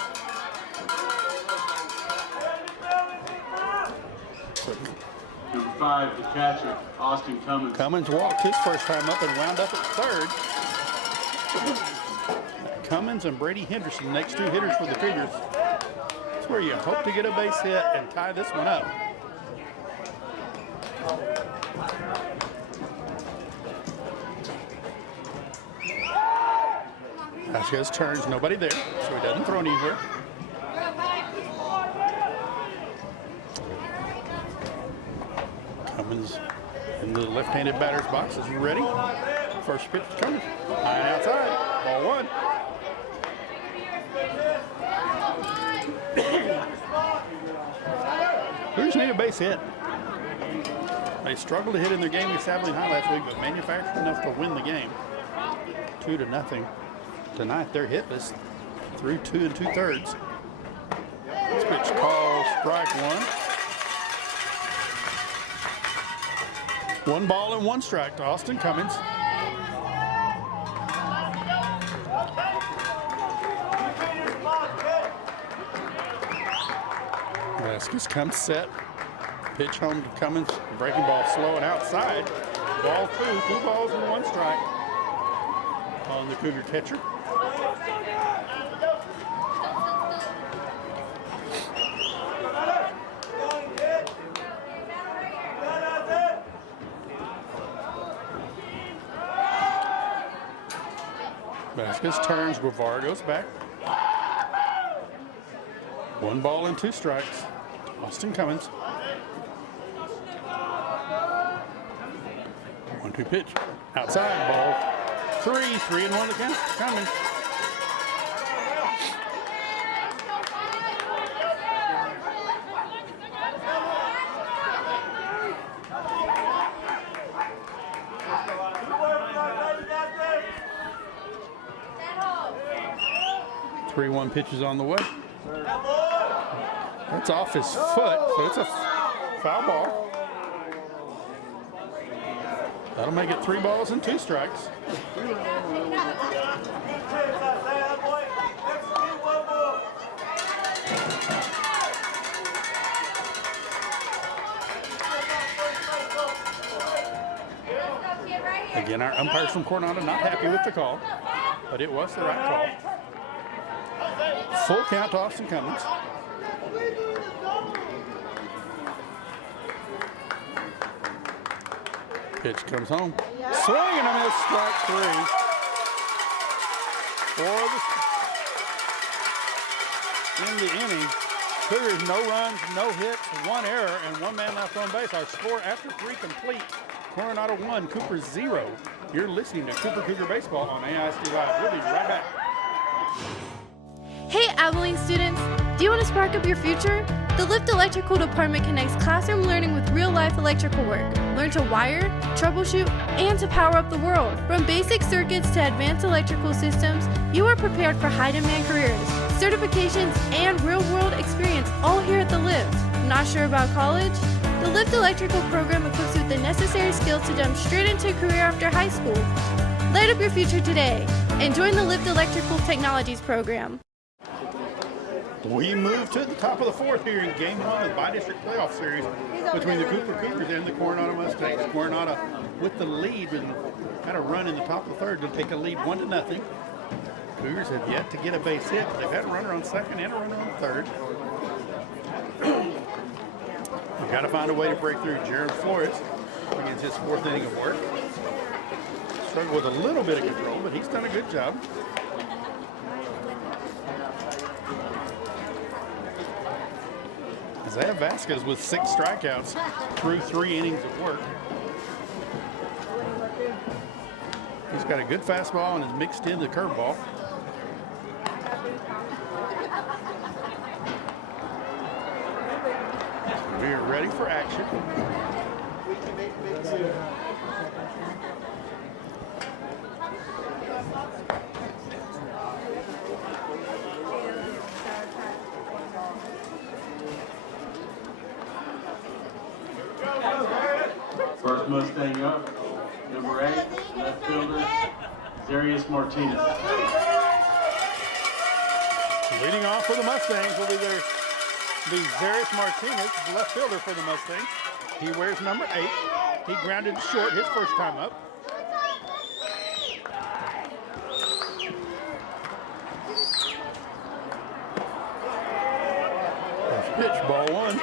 Number 5, the catcher, Austin Cummins. Cummins walked his first time up and wound up at 3rd. Cummins and Brady Henderson, next 2 hitters for the Cougars. That's where you hope to get a base hit and tie this one up. Vasquez turns, nobody there, so he doesn't throw anywhere. Cummins in the left-handed batter's box is ready. First pitch coming, high and outside, ball 1. Cougars need a base hit. They struggled to hit in their game against Abilene High last week, but manufactured enough to win the game. 2-0. Tonight they're hitless through 2 2/3. This pitch called strike one. 1 ball and 1 strike to Austin Cummins. Vasquez comes set. Pitch home to Cummins. Breaking ball slow and outside. Ball 2. 2 balls and 1 strike on the Cougar catcher. Vasquez turns. Guevara goes back. 1 ball and 2 strikes. Austin Cummins. 1-2 pitch. Outside ball. 3-1 to count. Cummins. Three-one pitches on the way. That's off his foot, so it's a foul ball. That'll make it 3 balls and 2 strikes. Again, our umpires from Coronado not happy with the call, but it was the right call. Full count to Austin Cummins. Pitch comes home. Swing and a miss, strike 3. In the inning, Cougars no runs, no hits, 1 error, and 1 man left on base. Our score after 3 complete, Coronado 1, Cooper 0. You're listening to Cooper Cougar Baseball on AISD Live. We'll be right back. Hey Abilene students, do you want to spark up your future? The Lift Electrical Department connects classroom learning with real-life electrical work. Learn to wire, troubleshoot, and to power up the world. From basic circuits to advanced electrical systems, you are prepared for high-demand careers, certifications, and real-world experience all here at the Lift. Not sure about college? The Lift Electrical program equips you with the necessary skills to jump straight into a career after high school. Light up your future today and join the Lift Electrical Technologies program. We move to the top of the 4th here in Game 1 of the Bi-District Playoff Series between the Cooper Cougars and the Coronado Mustangs. Coronado with the lead and had a run in the top of the 3rd to take a lead 1-0. Cougars have yet to get a base hit, but they've had a runner on 2nd and a runner on 3rd. They've got to find a way to break through. Jared Flores begins his 4th inning of work. Struggled with a little bit of control, but he's done a good job. Isaiah Vasquez with 6 strikeouts through 3 innings of work. He's got a good fastball and has mixed in the curveball. We are ready for action. First Mustang up, number 8, left fielder, Zarius Martinez. Leading off for the Mustangs will be Zarius Martinez, the left fielder for the Mustangs. He wears number 8. He grounded short his first time up. First pitch, ball 1.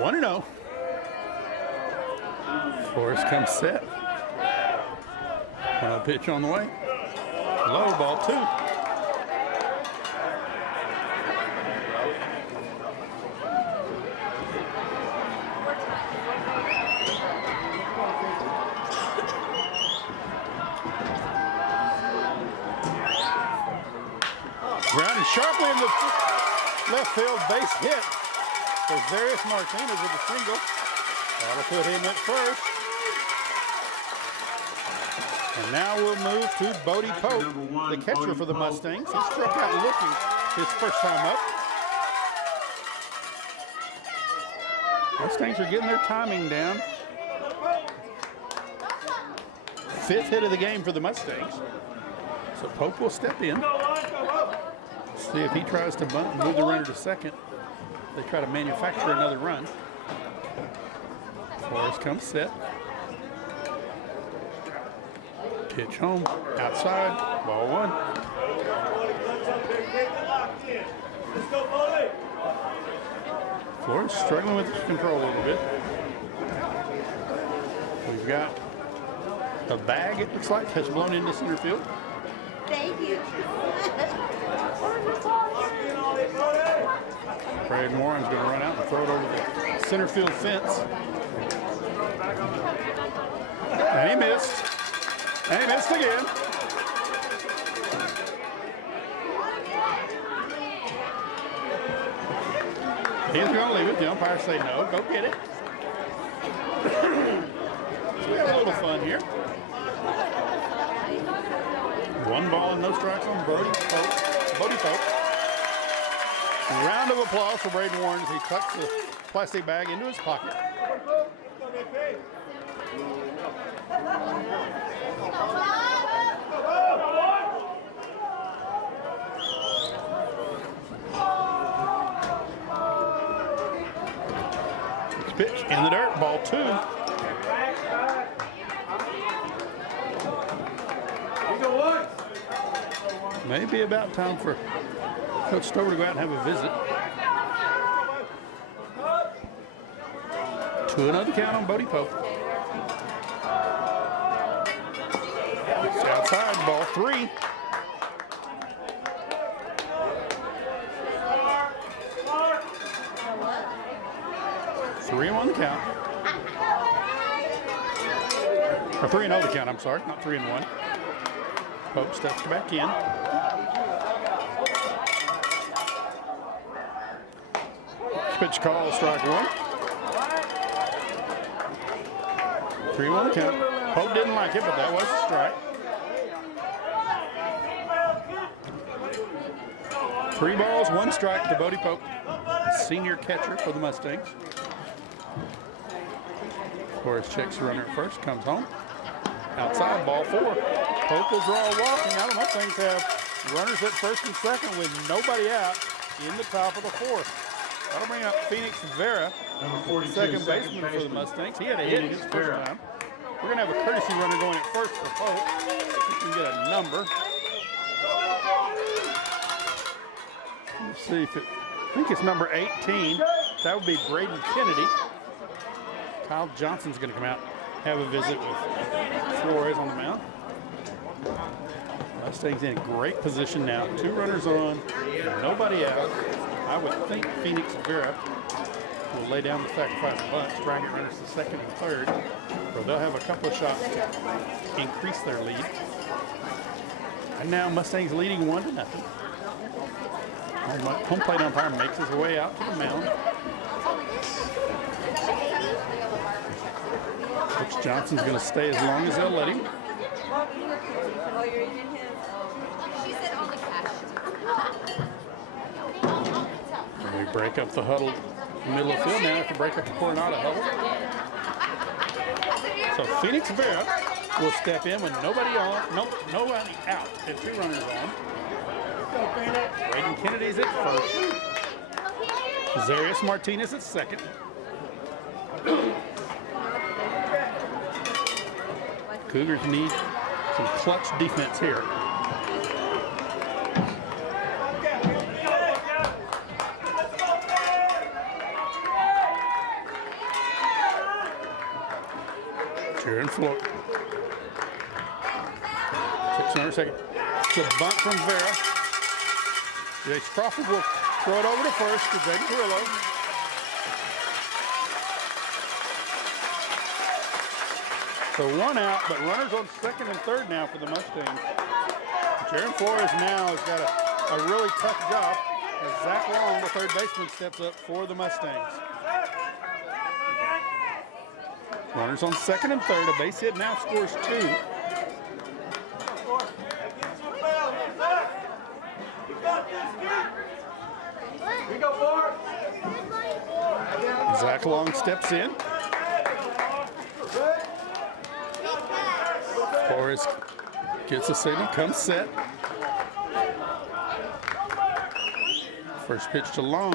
1-0. Forrest comes set. 1-0 pitch on the way. Low, ball 2. Grounded sharply in the left field, base hit. So Zarius Martinez with a single. That'll put him at first. And now we'll move to Bodie Pope, the catcher for the Mustangs. He struck out looking his first time up. Mustangs are getting their timing down. Fifth hit of the game for the Mustangs. So Pope will step in. See if he tries to bunt and move the runner to second. They try to manufacture another run. Flores comes set. Pitch home, outside, ball one. Flores struggling with his control a little bit. We've got a bag, it looks like, has blown into center field. Thank you. Braden Warren's going to run out and throw it over the center field fence. And he missed. And he missed again. He's going to leave it. The umpires say no. Go get it. So we have a little fun here. 1 ball and no strikes on Bodie Pope. Round of applause for Braden Warren as he tucks the plastic bag into his pocket. Pitch in the dirt, ball 2. Maybe about time for Coach Stover to go out and have a visit. 2-0 count on Bodie Pope. It's outside, ball 3. Three on the count. Or 3-0 the count, I'm sorry, not 3-1. Pope steps back in. Pitch call, strike 1. 3-1 the count. Pope didn't like it, but that was a strike. 3 balls, 1 strike to Bodie Pope, senior catcher for the Mustangs. Flores checks the runner at first, comes home. Outside, ball 4. Pope will draw a walk, and now the Mustangs have runners at first and second with nobody out in the top of the 4th. That'll bring up Phoenix Vera, second baseman for the Mustangs. He had a hit his first time. We're going to have a courtesy runner going at first for Pope. We can get a number. Let's see if I think it's number 18. That would be Braden Kennedy. Kyle Johnson's going to come out, have a visit with Flores on the mound. Mustangs in a great position now. 2 runners on, nobody out. I would think Phoenix Vera will lay down the sacrifice bunt, try and get runners to second and third, or they'll have a couple of shots to increase their lead. And now Mustangs leading 1-0. Home plate umpire makes his way out to the mound. Coach Johnson's going to stay as long as they'll let him. And we break up the huddle in the middle of the field now. Have to break up the Coronado huddle. So Phoenix Vera will step in with nobody on, nobody out, and 2 runners on. Braden Kennedy's at first. Zarius Martinez at second. Cougars need some clutch defense here. Jaron Floyd. 600 second. It's a bunt from Vera. Jace Crawford will throw it over to first to Jaden Carrillo. So 1 out, but runners on second and third now for the Mustangs. Jaron Flores now has got to a really tough job as Zach Long, the third baseman, steps up for the Mustangs. Runners on second and third. A base hit now scores 2. Zach Long steps in. Forrest gets a signal, comes set. First pitch to Long.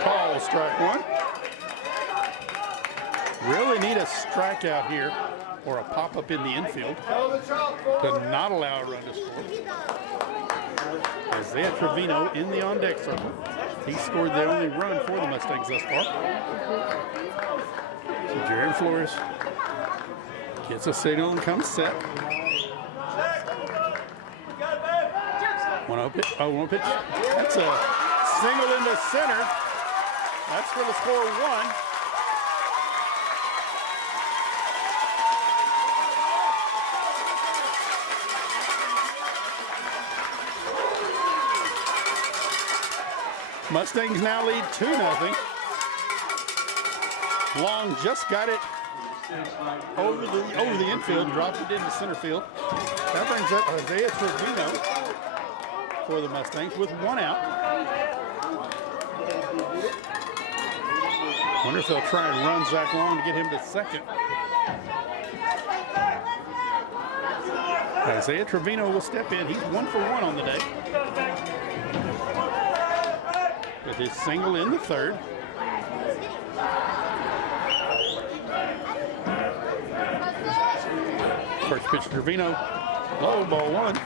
Call, strike 1. Really need a strikeout here or a pop-up in the infield to not allow a run to score. Isaiah Trevino in the on-deck circle. He scored the only run for the Mustangs thus far. So Jaron Flores gets a signal and comes set. 1-0 pitch. Oh, 1 pitch. That's a single into center. That's for the score 1. Mustangs now lead 2-0. Long just got it over the infield, dropped it into center field. That brings up Isaiah Trevino for the Mustangs with 1 out. Wonder if they'll try and run Zach Long to get him to second. Isaiah Trevino will step in. He's 1 for 1 on the day, with his single in the third. First pitch to Trevino, low, ball 1.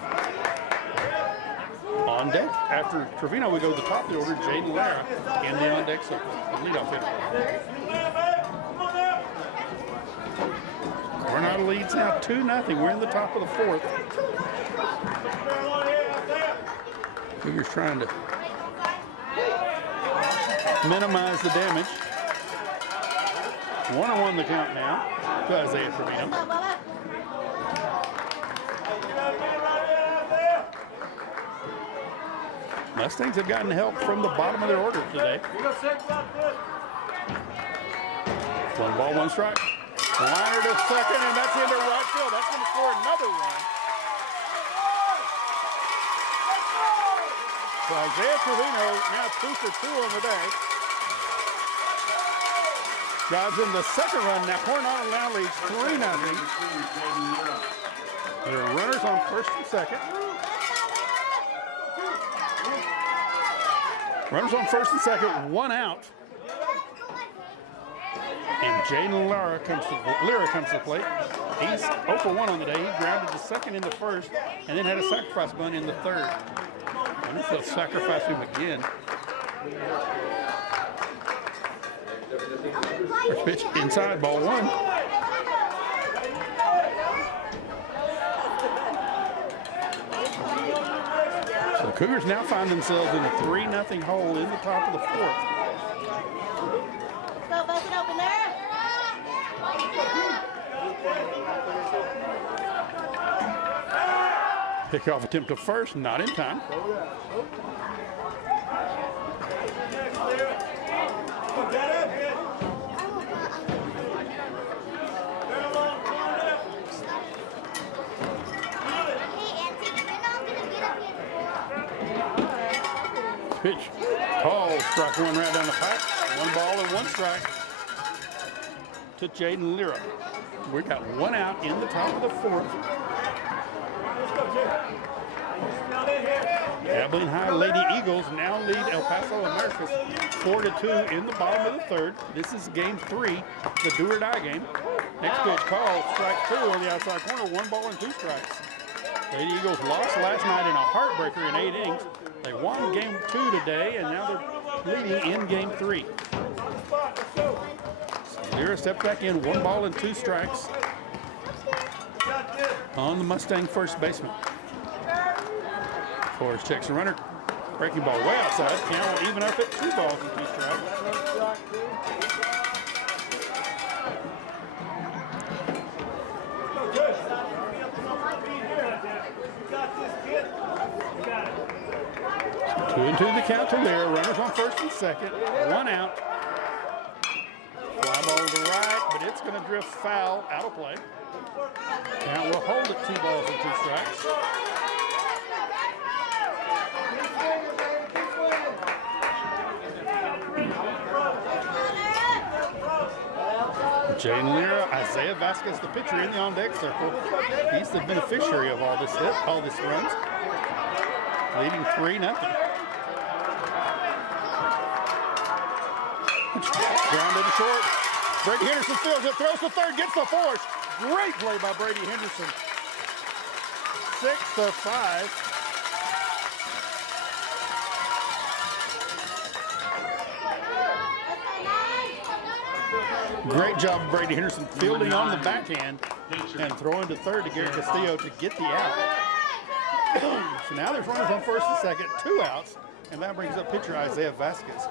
On deck, after Trevino, we go to the top of the order, Jaden Lara in the on deck circle, the leadoff hitter. Coronado leads now 2-0. We're in the top of the 4th. Cougars trying to minimize the damage. 1-1 the count now to Isaiah Trevino. Mustangs have gotten help from the bottom of their order today. 1 ball, 1 strike. Liner to second, and that's into right field. That's going to score another run. So Isaiah Trevino now 2 for 2 on the day. Drives in the second run. Now Coronado now leads 3-0. There are runners on first and second. Runners on first and second, 1 out. And Jaden Lara comes to the plate. He's 0 for 1 on the day. He grounded the second in the first and then had a sacrifice bunt in the third. I wonder if they'll sacrifice him again. First pitch inside, ball 1. So the Cougars now find themselves in a 3-0 hole in the top of the 4th. Go, buzz it open there. Pickoff attempt to first, not in time. Pitch, call, strike 1 right down the pipe. 1 ball and 1 strike to Jaden Lira. We got 1 out in the top of the 4th. Abilene High Lady Eagles now lead El Paso Americas 4-2 in the bottom of the 3rd. This is game 3, the do or die game. Next pitch, call, strike 2 on the outside corner, 1 ball and 2 strikes. Lady Eagles lost last night in a heartbreaker in 8 innings. They won game 2 today, and now they're leading in game 3. Lira steps back in, 1 ball and 2 strikes on the Mustang first baseman. Forrest checks the runner. Breaking ball way outside. Count will even up at 2 balls and 2 strikes. 2-2 the count to Lear. Runners on first and second. 1 out. Fly ball to the right, but it's going to drift foul out of play. Count will hold it 2 balls and 2 strikes. Jaden Lear, Isaiah Vasquez, the pitcher in the on-deck circle. He's the beneficiary of all this runs. Leading 3-0. Grounded to short. Brady Henderson fields it, throws to third, gets the force. Great play by Brady Henderson. 6-5. Great job, Brady Henderson fielding on the backhand and throwing to third to Gary Castillo to get the out. So now there's runners on first and second, 2 outs, and that brings up pitcher Isaiah Vasquez.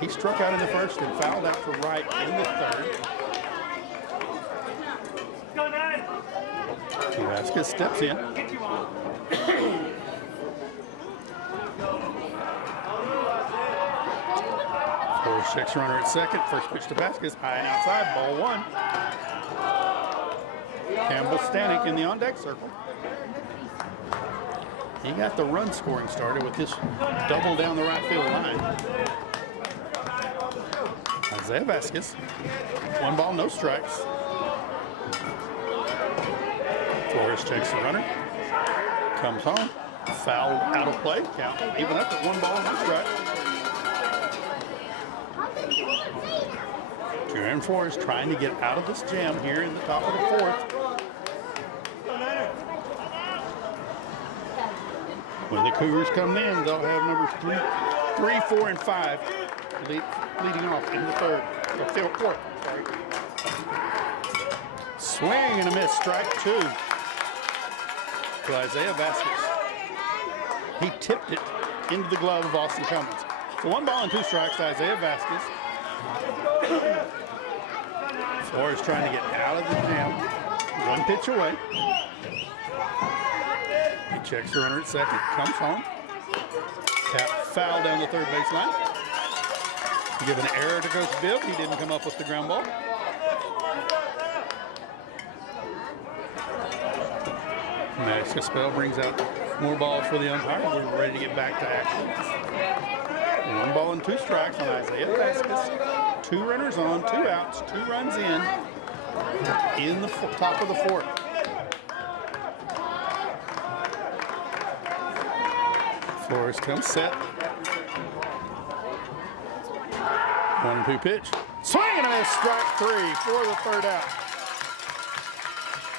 He struck out in the first and fouled out to right in the third. Vasquez steps in. Forrest checks runner at second. First pitch to Vasquez, high and outside, ball 1. Campbell Stanek in the on-deck circle. He got the run scoring started with this double down the right field line. Isaiah Vasquez, 1 ball, no strikes. Flores checks the runner, comes home, foul out of play, count even up at 1 ball, no strikes. Jaron Flores trying to get out of this jam here in the top of the 4th. When the Cougars come in, they'll have numbers 3, 4, and 5 leading off in the 3rd. So 4th, sorry. Swing and a miss, strike 2 to Isaiah Vasquez. He tipped it into the glove of Austin Cummins. So 1 ball and 2 strikes to Isaiah Vasquez. Flores trying to get out of the jam. 1 pitch away. He checks the runner at second, comes home. Tap foul down the third baseline. Give an error to Coach Bill. He didn't come up with the ground ball. Max Caspell brings out more balls for the umpire. We're ready to get back to action. 1 ball and 2 strikes on Isaiah Vasquez. 2 runners on, 2 outs, 2 runs in the top of the 4th. Flores comes set. 1-2 pitch. Swing and a miss, strike 3 for the 3rd out.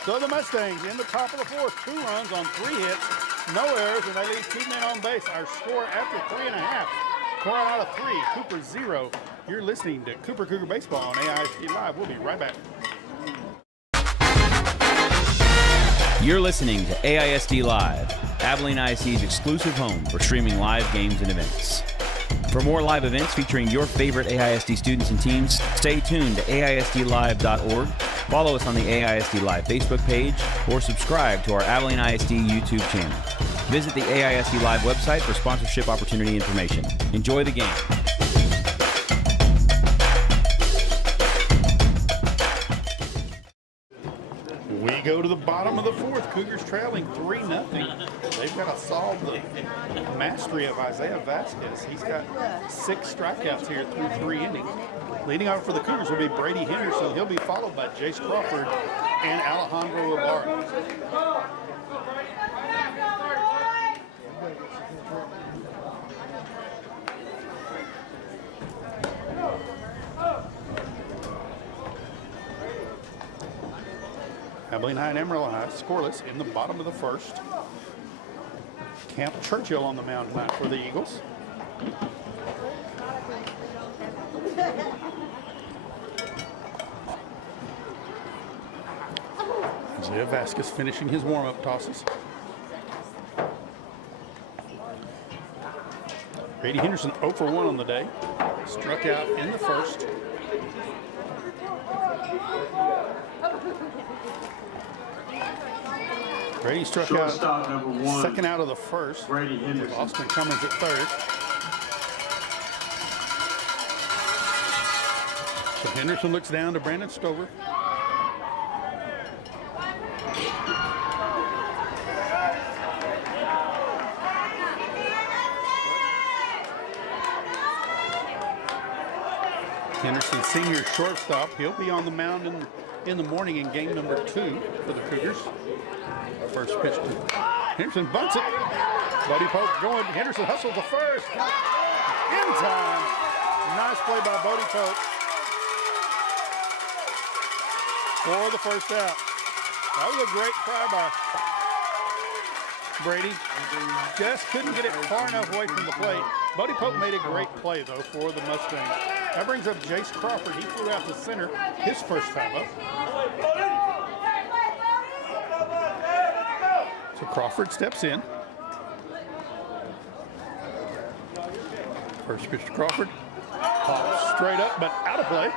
So the Mustangs in the top of the 4th, 2 runs on 3 hits, no errors, and they leave 2 men on base. Our score after 3.5. Coronado 3, Cooper 0. You're listening to Cooper Cougar Baseball on AISD Live. We'll be right back. You're listening to AISD Live, Abilene ISD's exclusive home for streaming live games and events. For more live events featuring your favorite AISD students and teams, stay tuned to AISDlive.org, follow us on the AISD Live Facebook page, or subscribe to our Abilene ISD YouTube channel. Visit the AISD Live website for sponsorship opportunity information. Enjoy the game. We go to the bottom of the 4th. Cougars trailing 3-0. They've got to solve the mastery of Isaiah Vasquez. He's got 6 strikeouts here through 3 innings. Leading off for the Cougars will be Brady Henderson. He'll be followed by Jace Crawford and Alejandro Ibarra. Abilene High and Amarillo High scoreless in the bottom of the 1st. Camp Churchill on the mound tonight for the Eagles. Isaiah Vasquez finishing his warm-up tosses. Brady Henderson 0 for 1 on the day. Struck out in the 1st. Brady struck out Shortstop number 1. second out of the first. Brady With Henderson. Austin Cummins at third. So Henderson looks down to Brandon Stover. Henderson, senior shortstop. He'll be on the mound in the morning in game number 2 for the Cougars. First pitch to Henderson, bunts it. Buddy Pope going. Henderson hustles the first. In time. Nice play by Bodie Pope for the first out. That was a great try by Brady. Just couldn't get it far enough away from the plate. Bodie Pope made a great play, though, for the Mustangs. That brings up Jace Crawford. He flew out to center his first time up. So Crawford steps in. First pitch to Crawford. Pops straight up, but out of play.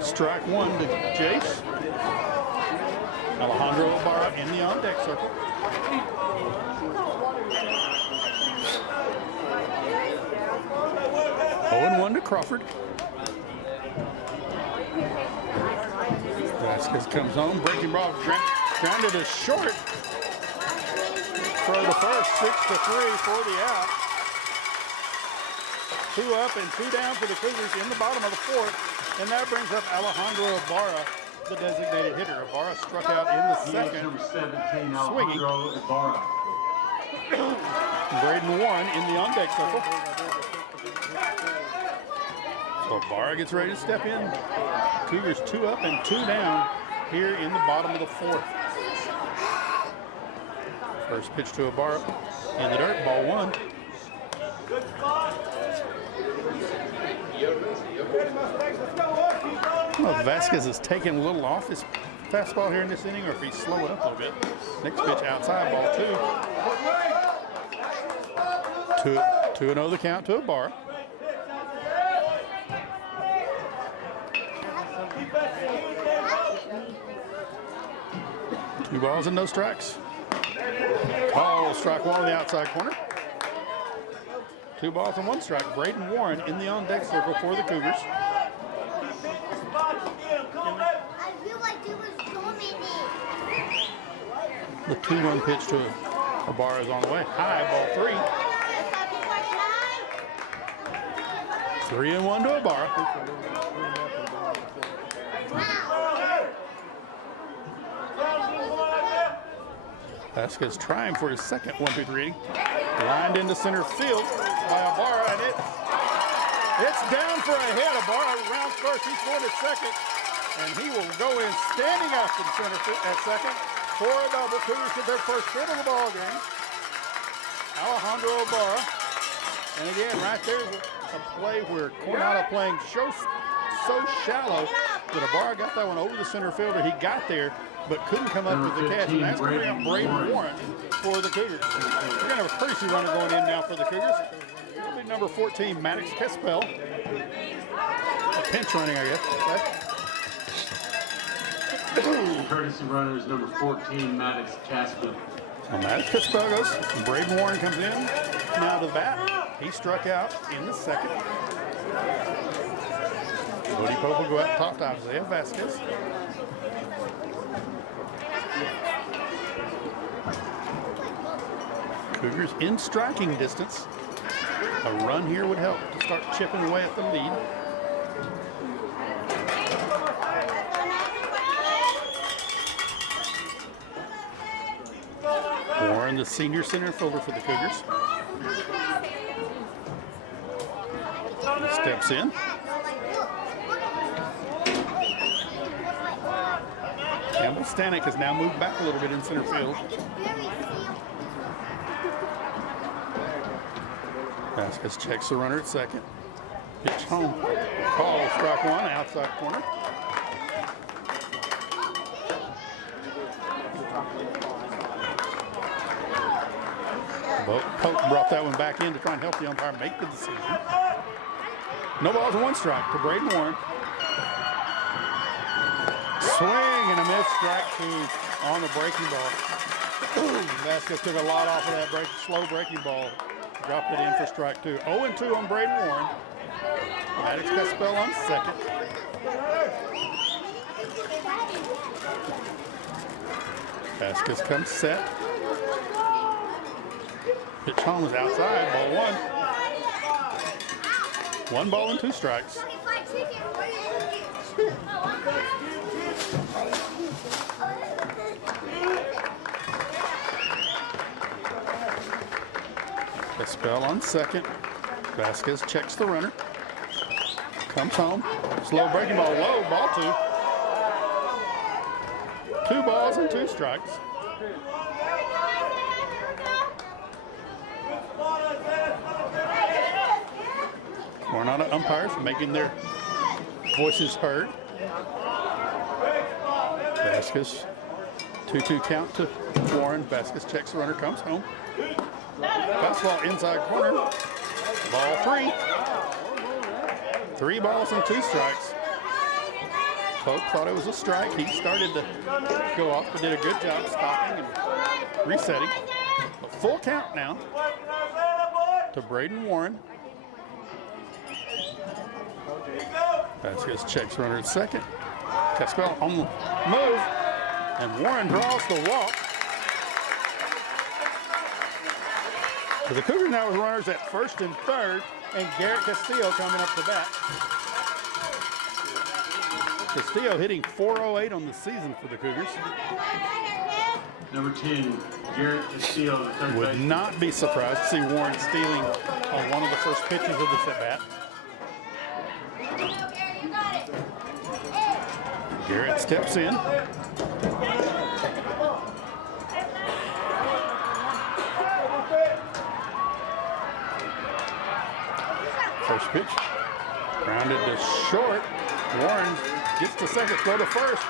Strike one to Jace. Alejandro Ibarra in the on-deck circle. Oh, 0-1 to Crawford. Vasquez comes home, breaking ball, grounded is short. Throw to first, 6-3 for the out. 2 up and 2 down for the Cougars in the bottom of the 4th, and that brings up Alejandro Ibarra, the designated hitter. Ibarra struck out in the second, Number 17, swinging. Alejandro Ibarra. Braden Warren in the on-deck circle. So Ibarra gets ready to step in. Cougars 2 up and 2 down here in the bottom of the 4th. First pitch to Ibarra in the dirt, ball 1. Well, Vasquez is taking a little off his fastball here in this inning, or if he's slowing up a little bit. Next pitch outside, ball 2. 2-0 the count to Ibarra. Two balls and no strikes. Call strike one on the outside corner. 2 balls and 1 strike. Braden Warren in the on-deck circle for the Cougars. The 2-1 pitch to Ibarra is on the way. High, ball 3. 3-1 to Ibarra. Vasquez trying for his second 1-2-3. Lined into center field by Ibarra, and it's down for a hit. Ibarra rounds first. He's going to second, and he will go in standing up in center at second for a double. Cougars get their first hit of the ball game. Alejandro Ibarra, and again, right there's a play where Coronado playing so shallow that Ibarra got that one over the center fielder. He got there, but couldn't come up with the catch, and that's going to bring up Braden Warren for the Cougars. We're going to have a courtesy runner going in now for the Cougars. It'll be number 14, Maddox Kespel. A pinch running, I guess. Courtesy runner is number 14, Maddox Kespel. So Maddox Kespel goes. Braden Warren comes in now to the bat. He struck out in the second. Bodie Pope will go out top to Isaiah Vasquez. Cougars in striking distance. A run here would help to start chipping away at the lead. Warren, the senior center fielder for the Cougars. He steps in. Campbell Stanek has now moved back a little bit in center field. Vasquez checks the runner at second. Pitch home. Call, strike one, outside corner. Pope brought that one back in to try and help the umpire make the decision. No balls and 1 strike to Braden Warren. Swing and a miss, strike to on the breaking ball. Vasquez took a lot off of that slow breaking ball. Dropped it in for strike 2. 0-2 on Braden Warren. Maddox Caspell on second. Vasquez comes set. Pitch home is outside. Ball 1. 1 ball and 2 strikes. Caspell on second. Vasquez checks the runner. Comes home. Slow breaking ball low. Ball 2. 2 balls and 2 strikes. Coronado umpires making their voices heard. Vasquez, 2-2 count to Warren. Vasquez checks the runner, comes home. Fastball inside corner. Ball 3. 3 balls and 2 strikes. Pope thought it was a strike. He started to go off, but did a good job stopping and resetting. A full count now to Braden Warren. Vasquez checks runner at second. Caspell on the move, and Warren draws the walk. So the Cougars now with runners at first and third, and Garrett Castillo coming up to bat. Castillo hitting .408 on the season for the Cougars. Number 10, Garrett Castillo, the third Would baseman. not be surprised to see Warren stealing on one of the first pitches of this at bat. Garrett steps in. First pitch, grounded to short. Warren gets to second, throw to first.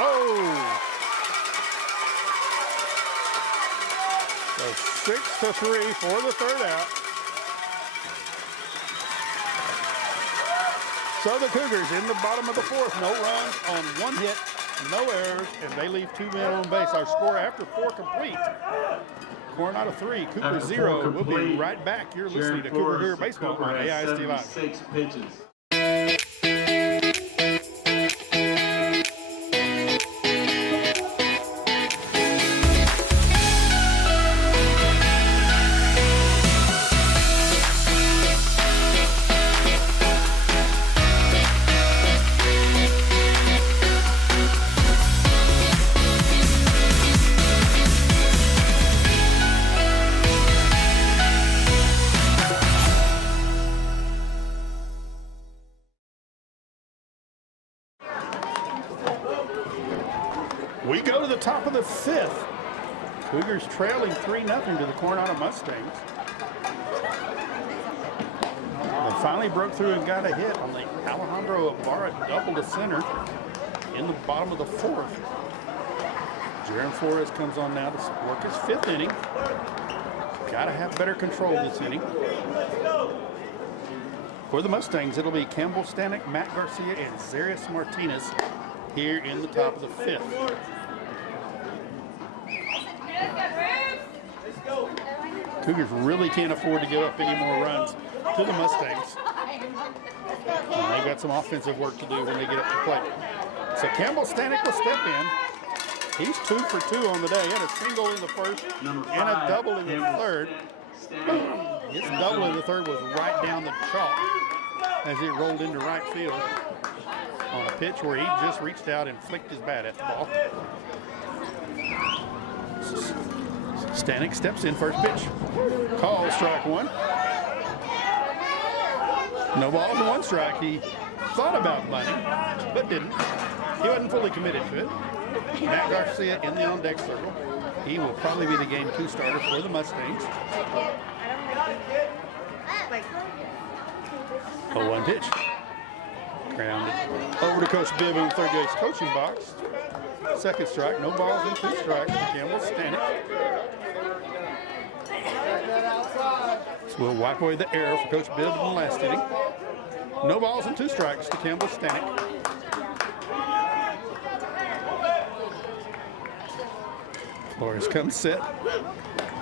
Oh! So 6-3 for the third out. So the Cougars in the bottom of the fourth, no runs on 1 hit, no errors, and they leave 2 men on base. Our score after 4 complete. Coronado 3, Cooper 0. We'll be right back. You're listening to Cougar Cougar Baseball on AISD Live. 6 pitches. We go to the top of the 5th. Cougars trailing 3-0 to the Coronado Mustangs. They finally broke through and got a hit on the Alejandro Ibarra double to center in the bottom of the 4th. Jaron Flores comes on now to work his 5th inning. Got to have better control this inning. For the Mustangs, it'll be Campbell Stanek, Matt Garcia, and Zarius Martinez here in the top of the 5th. Cougars really can't afford to give up any more runs to the Mustangs. And they've got some offensive work to do when they get up to plate. So Campbell Stanek will step in. He's 2 for 2 on the day. He had a single in the first and a double in the third. His double in the third was right down the chalk as it rolled into right field on a pitch where he just reached out and flicked his bat at the ball. Stanek steps in, first pitch. Call, strike 1. No balls and 1 strike. He thought about bunting, but didn't. He wasn't fully committed to it. Matt Garcia in the on-deck circle. He will probably be the game 2 starter for the Mustangs. 0-1 pitch. Grounded over to Coach Bibb in the third base coaching box. Second strike, no balls and 2 strikes to Campbell Stanek. So we'll wipe away the error for Coach Bibb in the last inning. No balls and 2 strikes to Campbell Stanek. Flores comes set.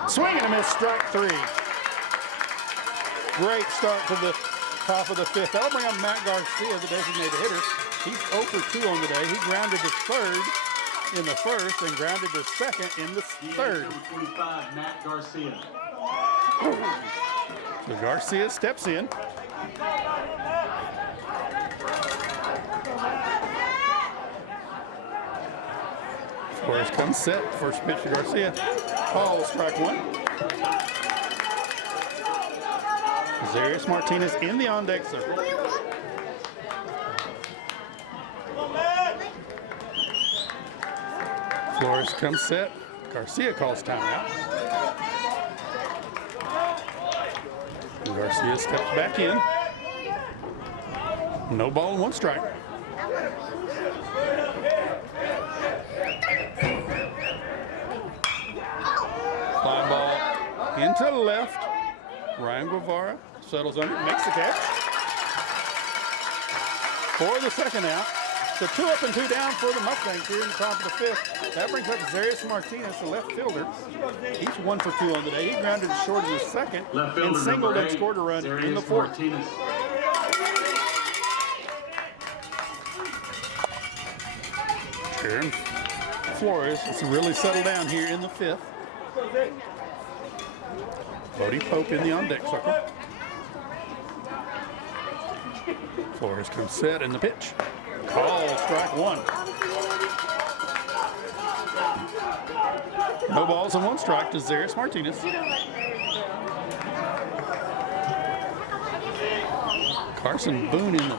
Swing and a miss, strike 3. Great start to the top of the 5th. That'll bring up Matt Garcia, the designated hitter. He's 0 for 2 on the day. He grounded to third in the 1st and grounded to 2nd in the 3rd. Number 45, Matt Garcia. So Garcia steps in. Flores comes set. First pitch to Garcia. Ball, strike 1. Zarius Martinez in the on-deck circle. Flores comes set. Garcia calls timeout. And Garcia steps back in. No ball and 1 strike. Fly ball into the left. Ryan Guevara settles under, makes the catch. For the 2nd out. So 2 up and 2 down for the Mustangs here in the top of the 5th. That brings up Zarius Martinez, the left fielder. He's 1 for 2 on the day. He grounded short in the 2nd and singled and scored a run in the 4th. Martinez. Aaron Flores has really settled down here in the 5th. Bodie Pope in the on-deck circle. Flores comes set in the pitch. Call, strike 1. No balls and 1 strike to Zarius Martinez. Carson Boone in the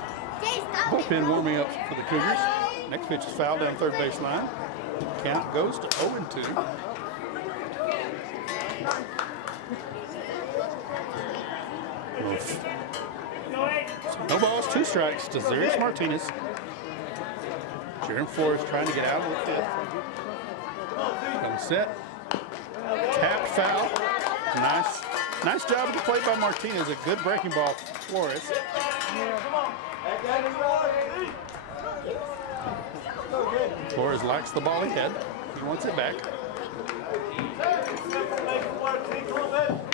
bullpen warming up for the Cougars. Next pitch is fouled down third baseline. Count goes to 0-2. No balls, 2 strikes to Zarius Martinez. Jaron Flores trying to get out of the 5th. Comes set. Tap foul. Nice job of the play by Martinez. A good breaking ball for Flores. Flores likes the ball ahead. He wants it back.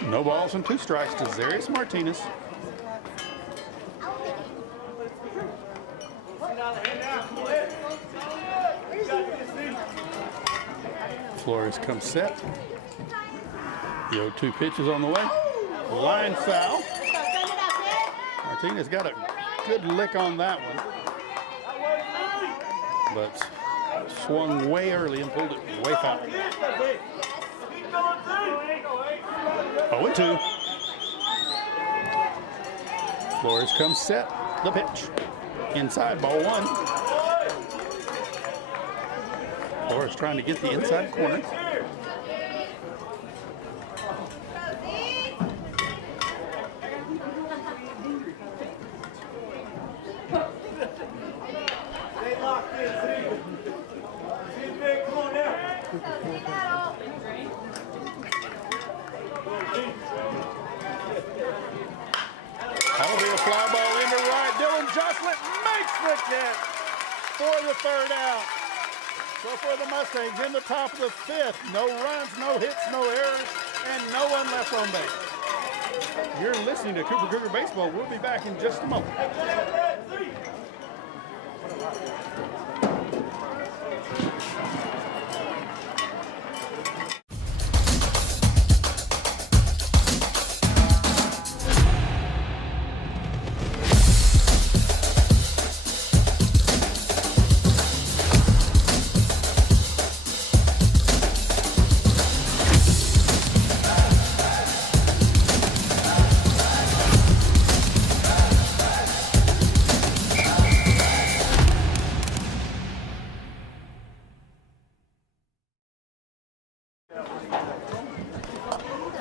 No balls and 2 strikes to Zarius Martinez. Flores comes set. The 0-2 pitch is on the way. Line foul. Martinez got a good lick on that one, but swung way early and pulled it way foul. 0-2. Flores comes set. The pitch. Inside, ball 1. Flores trying to get the inside corner. That'll be a fly ball into right. Dylan Jocelyn makes the catch for the 3rd out. So for the Mustangs in the top of the 5th, no runs, no hits, no errors, and no one left on base. You're listening to Cooper Cougar Baseball. We'll be back in just a moment.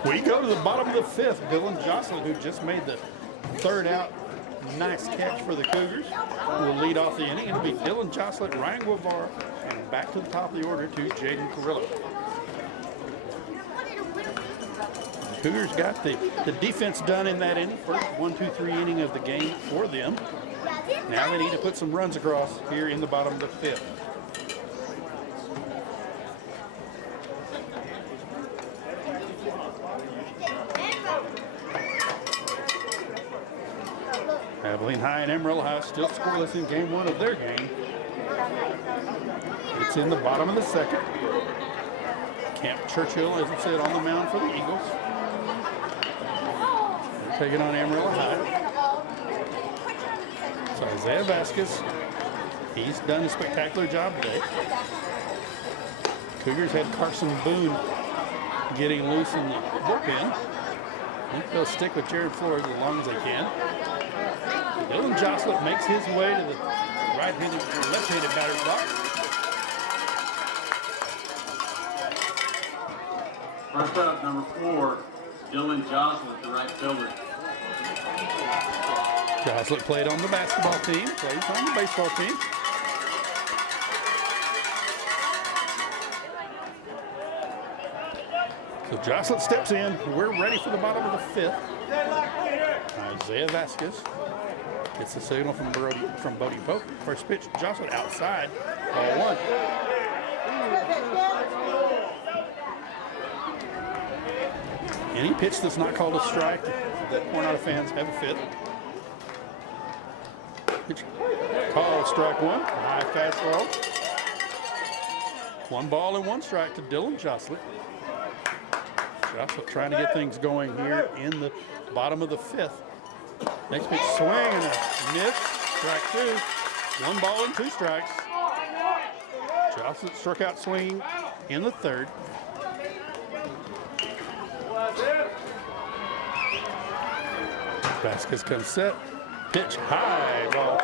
We go to the bottom of the 5th. Dylan Jocelyn, who just made the 3rd out, nice catch for the Cougars, will lead off the inning. It'll be Dylan Jocelyn, Ryan Guevara, and back to the top of the order to Jaden Carrillo. The Cougars got the defense done in that inning. First 1-2-3 inning of the game for them. Now they need to put some runs across here in the bottom of the 5th. Abilene High and Amarillo High still scoreless in game one of their game. It's in the bottom of the second. Camp Churchill, as I said, on the mound for the Eagles. They're taking on Amarillo High. So Isaiah Vasquez, he's done a spectacular job today. Cougars had Carson Boone getting loose in the bullpen. I think they'll stick with Jared Flores as long as they can. Dylan Joslett makes his way to the left-handed batter's box. First up, number 4, Dylan Joslett, the right fielder. Joslett played on the basketball team, plays on the baseball team. So Joslett steps in. We're ready for the bottom of the fifth. Isaiah Vasquez gets the signal from Bodie Pope. First pitch, Joslett outside, ball one. Any pitch that's not called a strike, the Coronado fans have a fit. Pitch call, strike one, high fastball. 1 ball and 1 strike to Dylan Joslett. Joslett trying to get things going here in the bottom of the fifth. Next pitch, swing and a miss, strike 2. 1 ball and 2 strikes. Joslett struck out swinging in the third. Vasquez comes set. Pitch high, ball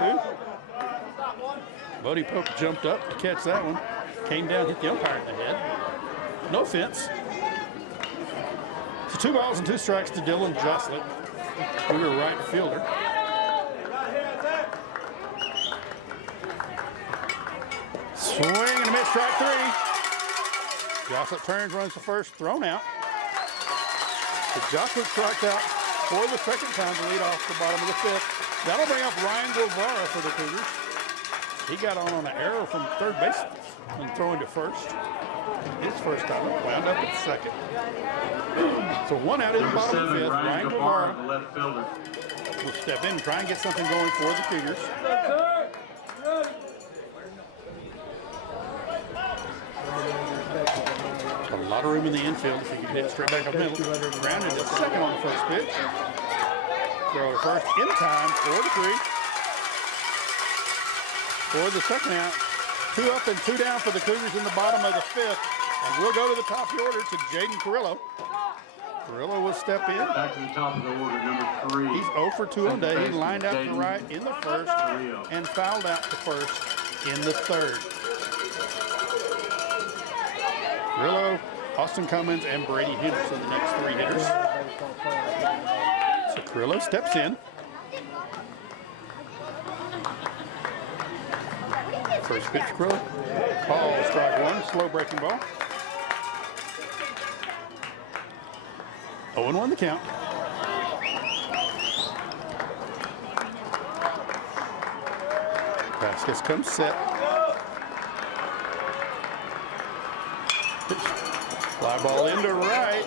2. Bodie Pope jumped up to catch that one. Came down, hit the umpire in the head. No offense. So 2 balls and 2 strikes to Dylan Joslett, Cougar right fielder. Swing and a miss, strike 3. Joslett turns, runs to first, thrown out. So Joslett strikes out for the second time to lead off the bottom of the fifth. That'll bring up Ryan Guevara for the Cougars. He got on an error from third base and throwing to first. His first time, wound up at second. So 1 out in the bottom of the fifth. Ryan Guevara, the left fielder, will step in and try and get something going for the Cougars. A lot of room in the infield if he can hit it straight back up the middle. Grounded at second on the first pitch. Throw to first in time for the 3. For the second out. 2 up and 2 down for the Cougars in the bottom of the fifth. And we'll go to the top of the order to Jaden Carrillo. Carrillo will step in. back to the top of the order, number 3. He's 0 for 2 on day. He lined out to right in the first and fouled out to first in the third. Carrillo, Austin Cummins, and Brady Henderson, the next 3 hitters. So Carrillo steps in. First pitch, Carrillo. Call, strike 1, slow breaking ball. 0-1 the count. Vasquez comes set. Pitch. Fly ball into right.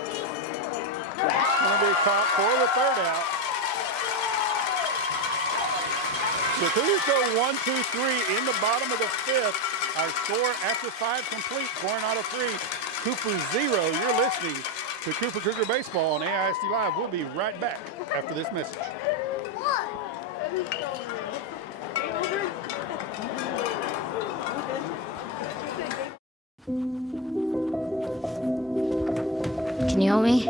That's going to be caught for the third out. The Cougars go 1, 2, 3 in the bottom of the fifth. Our score after 5 complete, Coronado 3, Cooper 0. You're listening to Cooper Cougar Baseball on AISD Live. We'll be right back after this message. Can you help me?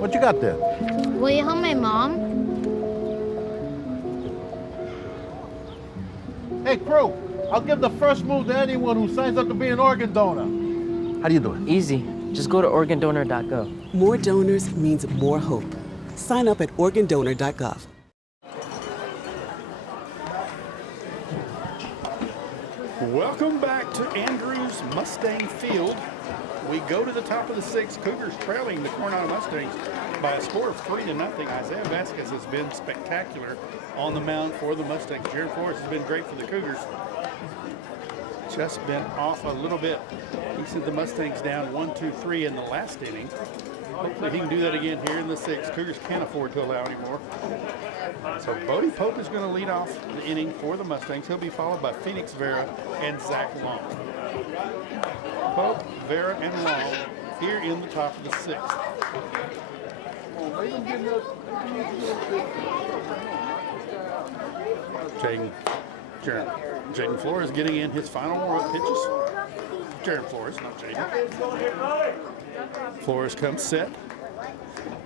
What you got there? Will you help my mom? Hey, crew, I'll give the first move to anyone who signs up to be an organ donor. How do you do it? Easy. Just go to organdonor.gov. More donors means more hope. Sign up at organdonor.gov. Welcome back to Andrews Mustang Field. We go to the top of the 6th. Cougars trailing the Coronado Mustangs by a score of 3-0. Isaiah Vasquez has been spectacular on the mound for the Mustangs. Jared Flores has been great for the Cougars. just been off a little bit. He sent the Mustangs down 1-2-3 in the last inning. Hopefully he can do that again here in the 6th. Cougars can't afford to allow any more. So Bodie Pope is going to lead off the inning for the Mustangs. He'll be followed by Phoenix Vera and Zach Long. Pope, Vera, and Long here in the top of the 6th. Jaden Flores getting in his final warm-up pitches. Jaden Flores, not Jaden. Flores comes set.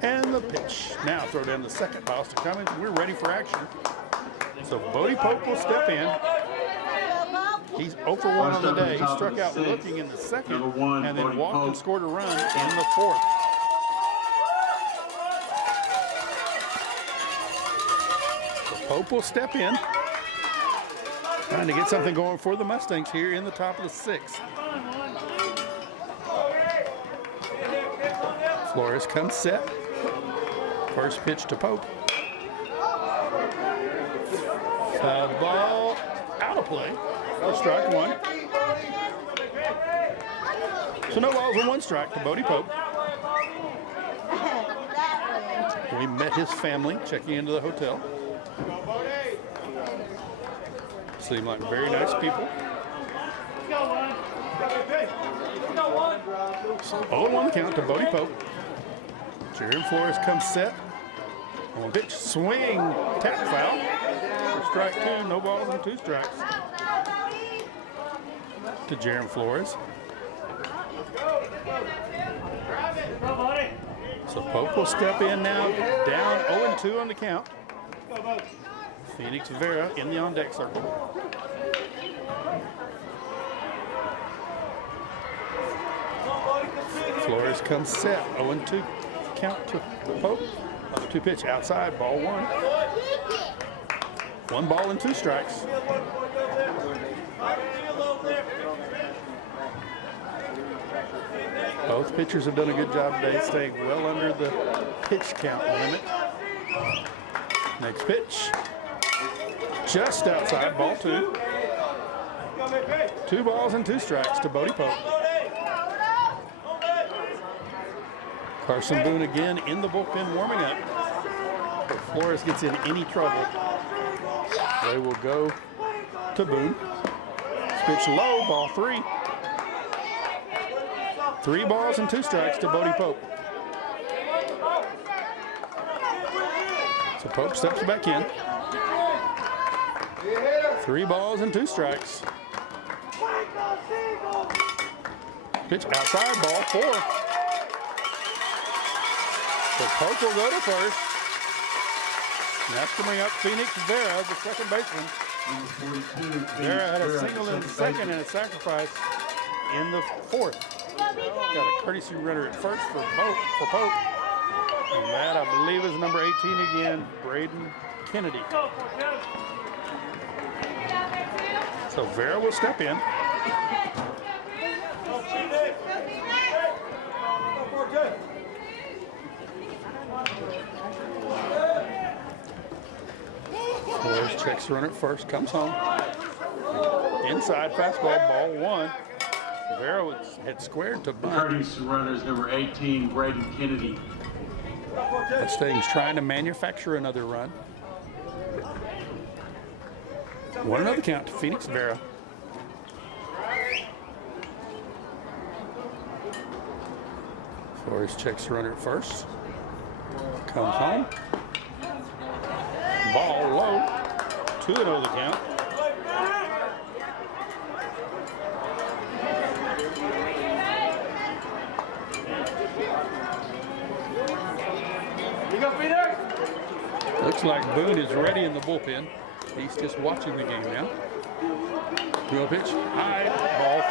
And the pitch. Now throw down the second. Boston Cummings. We're ready for action. So Bodie Pope will step in. He's 0 for 1 on the day. He struck out looking in the 2nd and then walked and scored a run in the 4th. So Pope will step in. Trying to get something going for the Mustangs here in the top of the 6th. Flores comes set. First pitch to Pope. Foul ball out of play. Strike 1. So no balls and 1 strike to Bodie Pope. We met his family checking into the hotel. Seem like very nice people. So 0-1 count to Bodie Pope. Jaron Flores comes set. On pitch, swing, tap foul. For strike 2, no balls and 2 strikes. To Jaron Flores. So Pope will step in now, down 0-2 on the count. Phoenix Vera in the on-deck circle. Flores comes set, 0-2 count to Pope. 2 pitch outside, ball 1. 1 ball and 2 strikes. Both pitchers have done a good job today, staying well under the pitch count limit. Next pitch, just outside, ball 2. 2 balls and 2 strikes to Bodie Pope. Carson Boone again in the bullpen warming up. If Flores gets in any trouble, they will go to Boone. Pitch low, ball 3. 3 balls and 2 strikes to Bodie Pope. So Pope steps back in. 3 balls and 2 strikes. Pitch outside, ball 4. So Pope will go to first. And that's coming up Phoenix Vera, the second baseman. Vera had a single in the 2nd and a sacrifice in the 4th. Got a courtesy runner at first for Pope. And that, I believe, is number 18 again, Braden Kennedy. So Vera will step in. Flores checks the runner at first, comes home. Inside fastball, ball 1. Vera had squared to bunt. Courtesy runners number 18, Braden Kennedy. Mustangs trying to manufacture another run. 1-0 count to Phoenix Vera. Flores checks the runner at first. Comes home. Ball low. 2-0 the count. Looks like Boone is ready in the bullpen. He's just watching the game now. 2-0 pitch, high, ball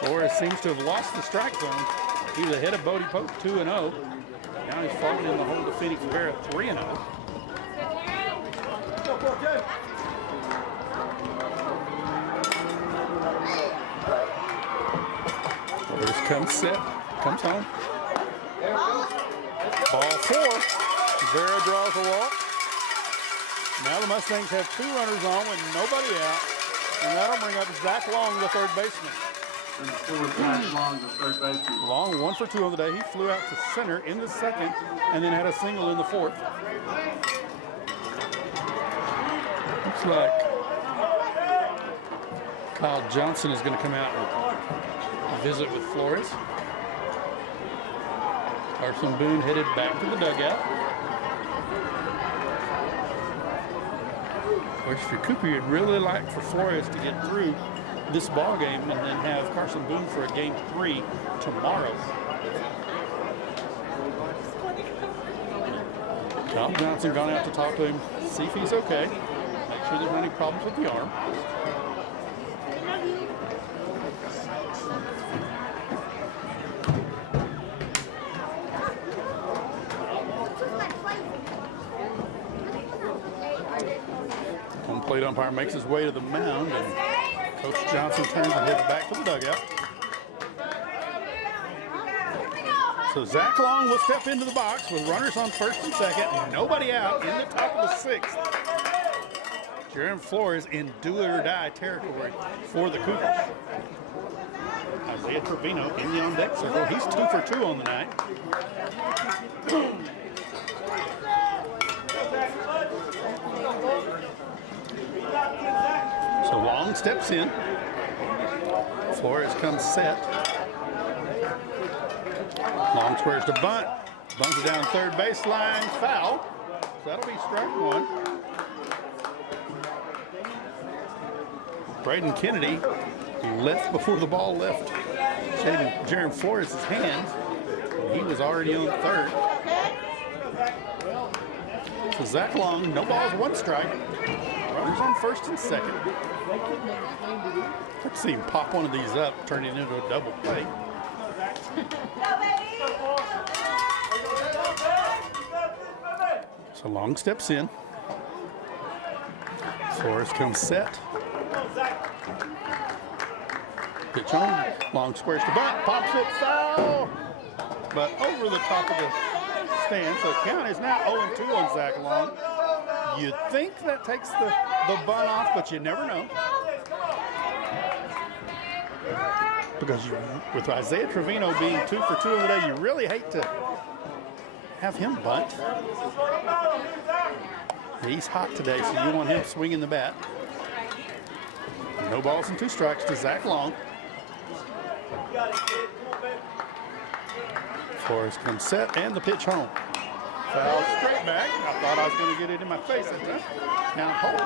3. Flores seems to have lost the strike zone. He's ahead of Bodie Pope, 2-0. Now he's falling in the hole to Phoenix Vera, 3-0. Flores comes set, comes home. Ball 4. Vera draws a walk. Now the Mustangs have 2 runners on with nobody out. And that'll bring up Zach Long, the third baseman. And still Zach Long, the third baseman. Long 1 for 2 on the day. He flew out to center in the second and then had a single in the fourth. Looks like Kyle Johnson is going to come out and visit with Flores. Carson Boone headed back to the dugout. Of course, if you're Cooper, you'd really like for Flores to get through this ball game and then have Carson Boone for a game 3 tomorrow. Kyle Johnson gone out to talk to him, see if he's okay, make sure there's any problems with the arm. Home plate umpire makes his way to the mound, and Coach Johnson turns and heads back to the dugout. So Zach Long will step into the box with runners on first and second, nobody out in the top of the sixth. Jaron Flores in do-it-or-die territory for the Cougars. Isaiah Trevino in the on-deck circle. He's 2 for 2 on the night. So Long steps in. Flores comes set. Long squares to bunt. Bunts it down third baseline. Foul. So that'll be strike 1. Braden Kennedy left before the ball left Jaron Flores' hands. He was already on third. So Zach Long, no balls, 1 strike. Runners on first and second. Let's see him pop one of these up, turn it into a double play. So Long steps in. Flores comes set. Pitch on. Long squares to bunt. Pops it foul. But over the top of the stand. So count is now 0-2 on Zach Long. You'd think that takes the bunt off, but you never know. Because with Isaiah Trevino being 2 for 2 today, you really hate to have him bunt. He's hot today, so you want him swinging the bat. No balls and 2 strikes to Zach Long. Flores comes set and the pitch home. Foul straight back. I thought I was going to get it in my face that time. Now holds.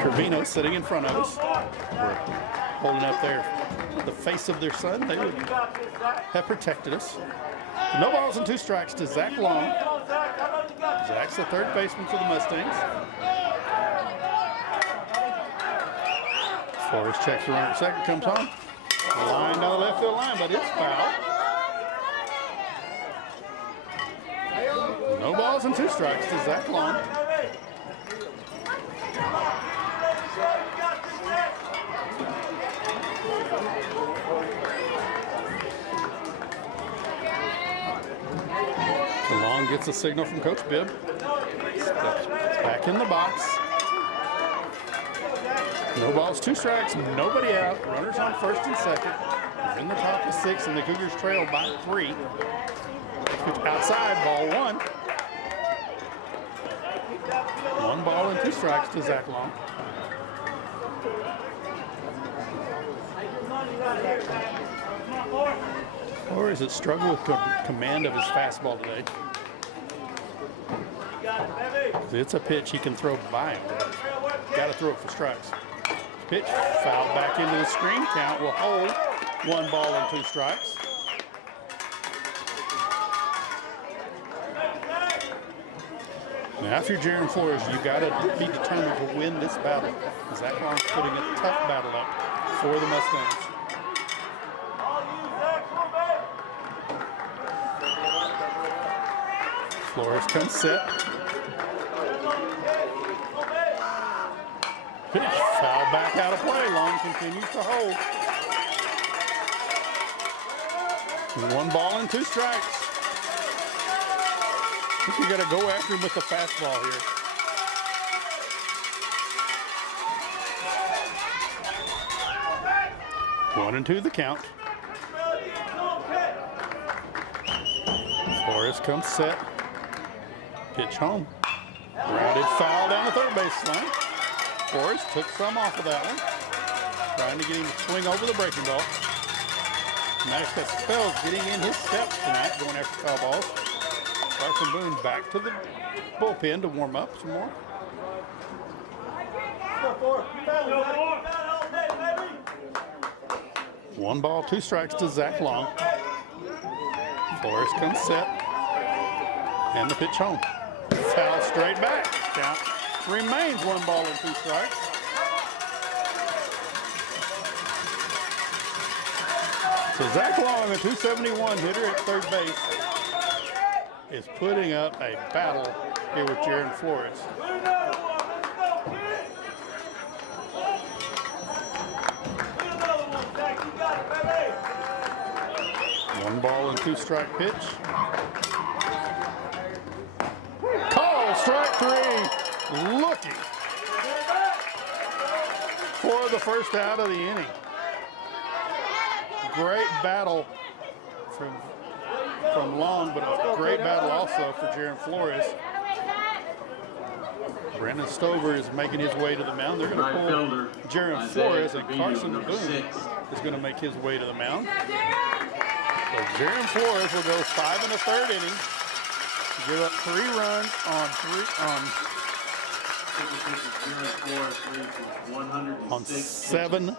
Trevino sitting in front of us. We're holding up the face of their son. They would have protected us. No balls and 2 strikes to Zach Long. Zach's the third baseman for the Mustangs. Flores checks the runner at second, comes home. Line down the left field line, but it's foul. No balls and 2 strikes to Zach Long. Long gets a signal from Coach Bibb. Steps back in the box. No balls, 2 strikes, nobody out. Runners on first and second. He's in the top of 6, and the Cougars trail by 3. Pitch outside, ball 1. 1 ball and 2 strikes to Zach Long. Or is it struggle with command of his fastball today? It's a pitch he can throw by him. Got to throw it for strikes. Pitch fouled back into the screen. Count will hold. 1 ball and 2 strikes. Now, if you're Jaron Flores, you got to be determined to win this battle. Zach Long's putting a tough battle up for the Mustangs. Flores comes set. Pitch foul back out of play. Long continues to hold. 1 ball and 2 strikes. I think you got to go after him with the fastball here. One and two the count. Forrest comes set. Pitch home. Grounded foul down the third base line. Forrest took some off of that one. Trying to get him to swing over the breaking ball. Nice that spells getting in his steps tonight, going after foul balls. Carson Boone back to the bullpen to warm up some more. One ball, two strikes to Zach Long. Forrest comes set. And the pitch home. Foul straight back. Count remains 1 ball and 2 strikes. So Zach Long, a 271 hitter at third base, is putting up a battle here with Jaron Flores. One ball and 2 strike pitch. Call strike 3, looking for the first out of the inning. Great battle from Long, but a great battle also for Jaron Flores. Brandon Stover is making his way to the mound. They're going to pull Jaron Flores, and Carson Boone is going to make his way to the mound. So Jaron Flores will go 5 1/3 innings, give up 3 runs on 7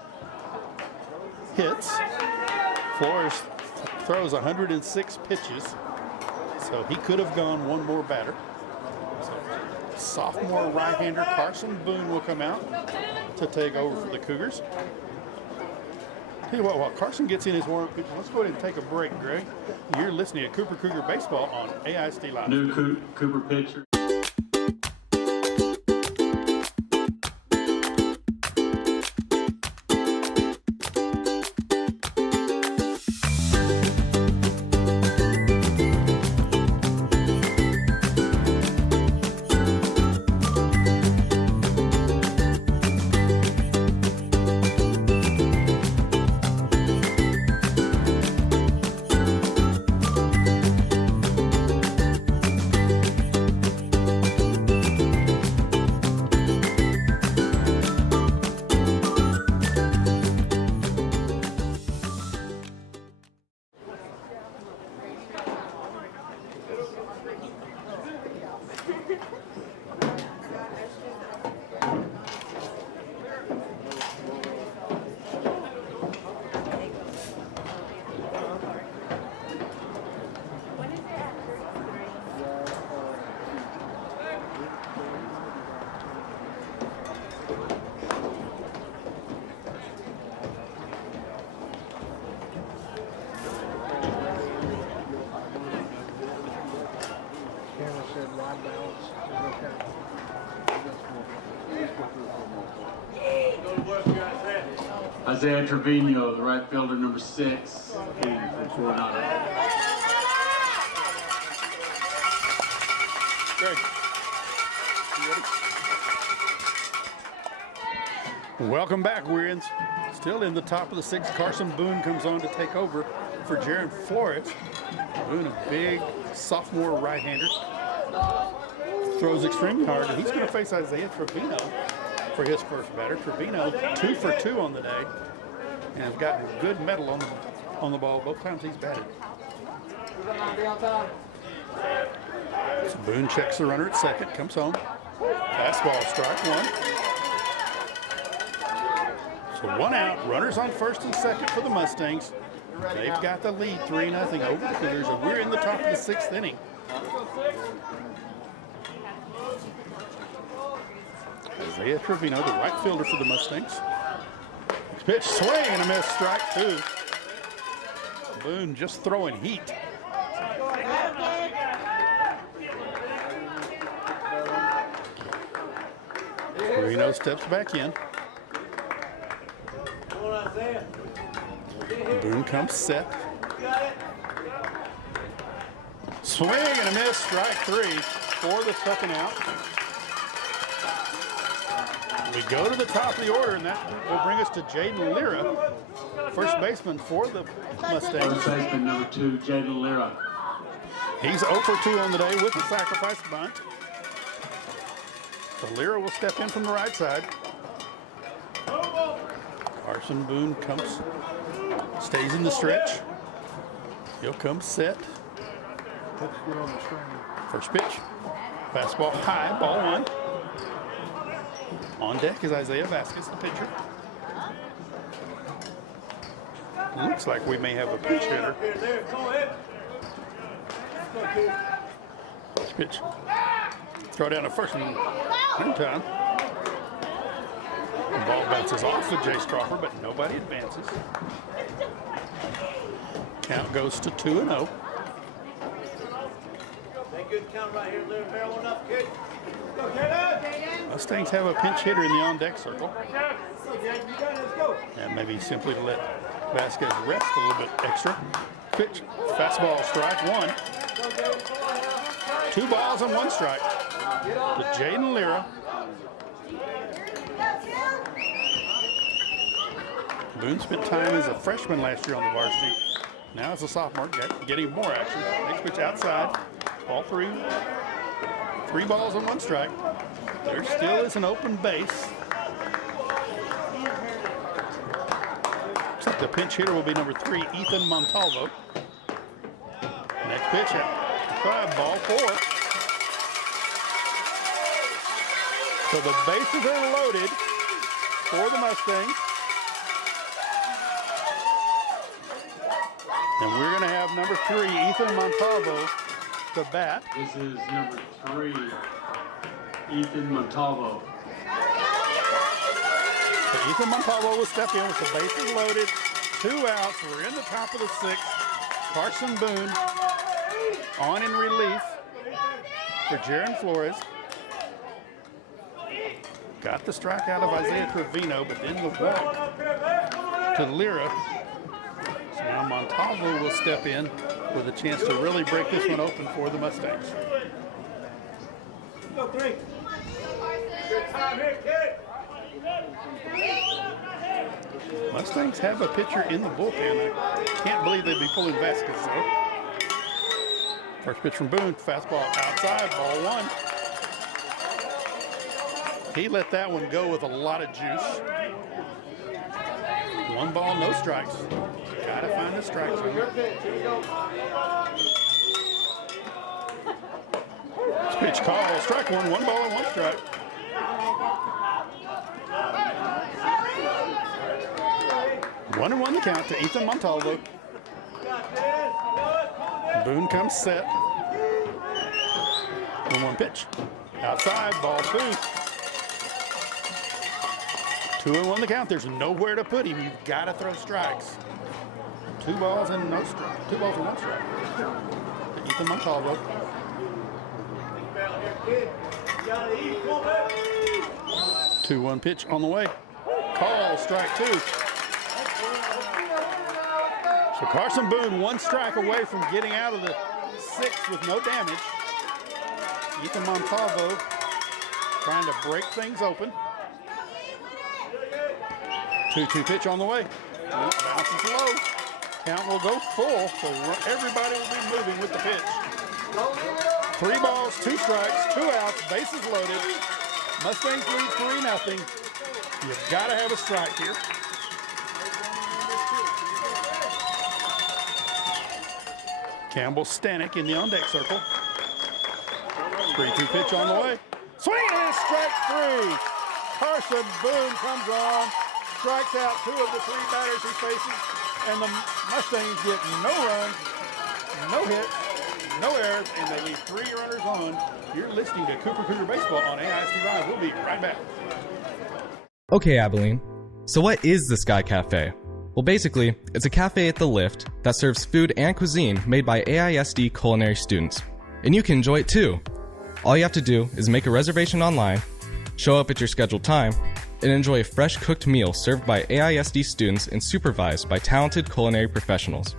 hits. Flores throws 106 pitches, so he could have gone one more batter. So sophomore right-hander Carson Boone will come out to take over for the Cougars. Tell you what, while Carson gets in his warm-up pitch, let's go ahead and take a break, Greg. You're listening to Cooper Cougar Baseball on AISD Live. New Cooper pitcher. Isaiah Trevino, the right fielder, number 6, from Coronado. Greg, you ready? Welcome back. We're still in the top of the 6th. Carson Boone comes on to take over for Jaron Flores. Boone, a big sophomore right-hander, throws extremely hard, and he's going to face Isaiah Trevino for his first batter. Trevino 2 for 2 on the day, and has gotten good metal on the ball both times he's batted. So Boone checks the runner at second, comes home. Fastball, strike 1. So 1 out, runners on first and second for the Mustangs. They've got the lead 3-0 over the Cougars, and we're in the top of the 6th inning. Isaiah Trevino, the right fielder for the Mustangs. Pitch, swing and a miss, strike 2. Boone just throwing heat. Trevino steps back in. Boone comes set. Swing and a miss, strike 3 for the second out. We go to the top of the order, and that will bring us to Jaden Lira, first baseman for the Mustangs. First baseman number 2, Jaden Lira. He's 0 for 2 on the day with the sacrifice bunt. So Lira will step in from the right side. Carson Boone stays in the stretch. He'll come set. First pitch. Fastball high, ball 1. On deck is Isaiah Vasquez, the pitcher. Looks like we may have a pinch hitter. First pitch. Throw down to first in time. The ball bounces off of Jace Crawford, but nobody advances. Count goes to 2-0. Good count right here, little barrel one up, kid. Mustangs have a pinch hitter in the on-deck circle. And maybe simply to let Vasquez rest a little bit extra. Pitch, fastball, strike 1. 2 balls and 1 strike to Jaden Lira. Boone spent time as a freshman last year on the varsity. Now as a sophomore, getting more action. Next pitch outside, ball 3. 3 balls and 1 strike. There still is an open base. Looks like the pinch hitter will be number 3, Ethan Montalvo. Next pitch at ball 4. So the bases are loaded for the Mustangs. And we're going to have number 3, Ethan Montalvo, to bat. This is number 3, Ethan Montalvo. So Ethan Montalvo will step in with the bases loaded, 2 outs. We're in the top of the 6th. Carson Boone on in relief for Jaron Flores. Got the strikeout of Isaiah Trevino, but then the walk to Lira. So now Montalvo will step in with a chance to really break this one open for the Mustangs. Mustangs have a pitcher in the bullpen. I can't believe they'd be pulling Vasquez though. First pitch from Boone, fastball outside, ball 1. He let that one go with a lot of juice. 1 ball, no strikes. Gotta find the strike zone. This pitch call, strike 1, 1 ball and 1 strike. One and 1 the count to Ethan Montalvo. Boone comes set. 1-1 pitch. Outside, ball 2. 2-1 the count. There's nowhere to put him. You've got to throw strikes. 2 balls and no strike. 2 balls and 1 strike. To Ethan Montalvo. 2-1 pitch on the way. Call, strike 2. So Carson Boone 1 strike away from getting out of the 6th with no damage. Ethan Montalvo trying to break things open. 2-2 pitch on the way. Bounces low. Count will go full, so everybody will be moving with the pitch. 3 balls, 2 strikes, 2 outs, bases loaded. Mustangs lead 3-0. You've got to have a strike here. Campbell Stanek in the on-deck circle. 3-2 pitch on the way. Swing and miss, strike 3. Carson Boone comes on, strikes out 2 of the 3 batters he faces, and the Mustangs get no runs, no hits, no errors, and they leave 3 runners on. You're listening to Cooper Cougar Baseball on AISD Live. We'll be right back. Okay, Abilene. So what is the Sky Cafe? Well, basically, it's a cafe at the Lift that serves food and cuisine made by AISD culinary students. And you can enjoy it too. All you have to do is make a reservation online, show up at your scheduled time, and enjoy a fresh cooked meal served by AISD students and supervised by talented culinary professionals.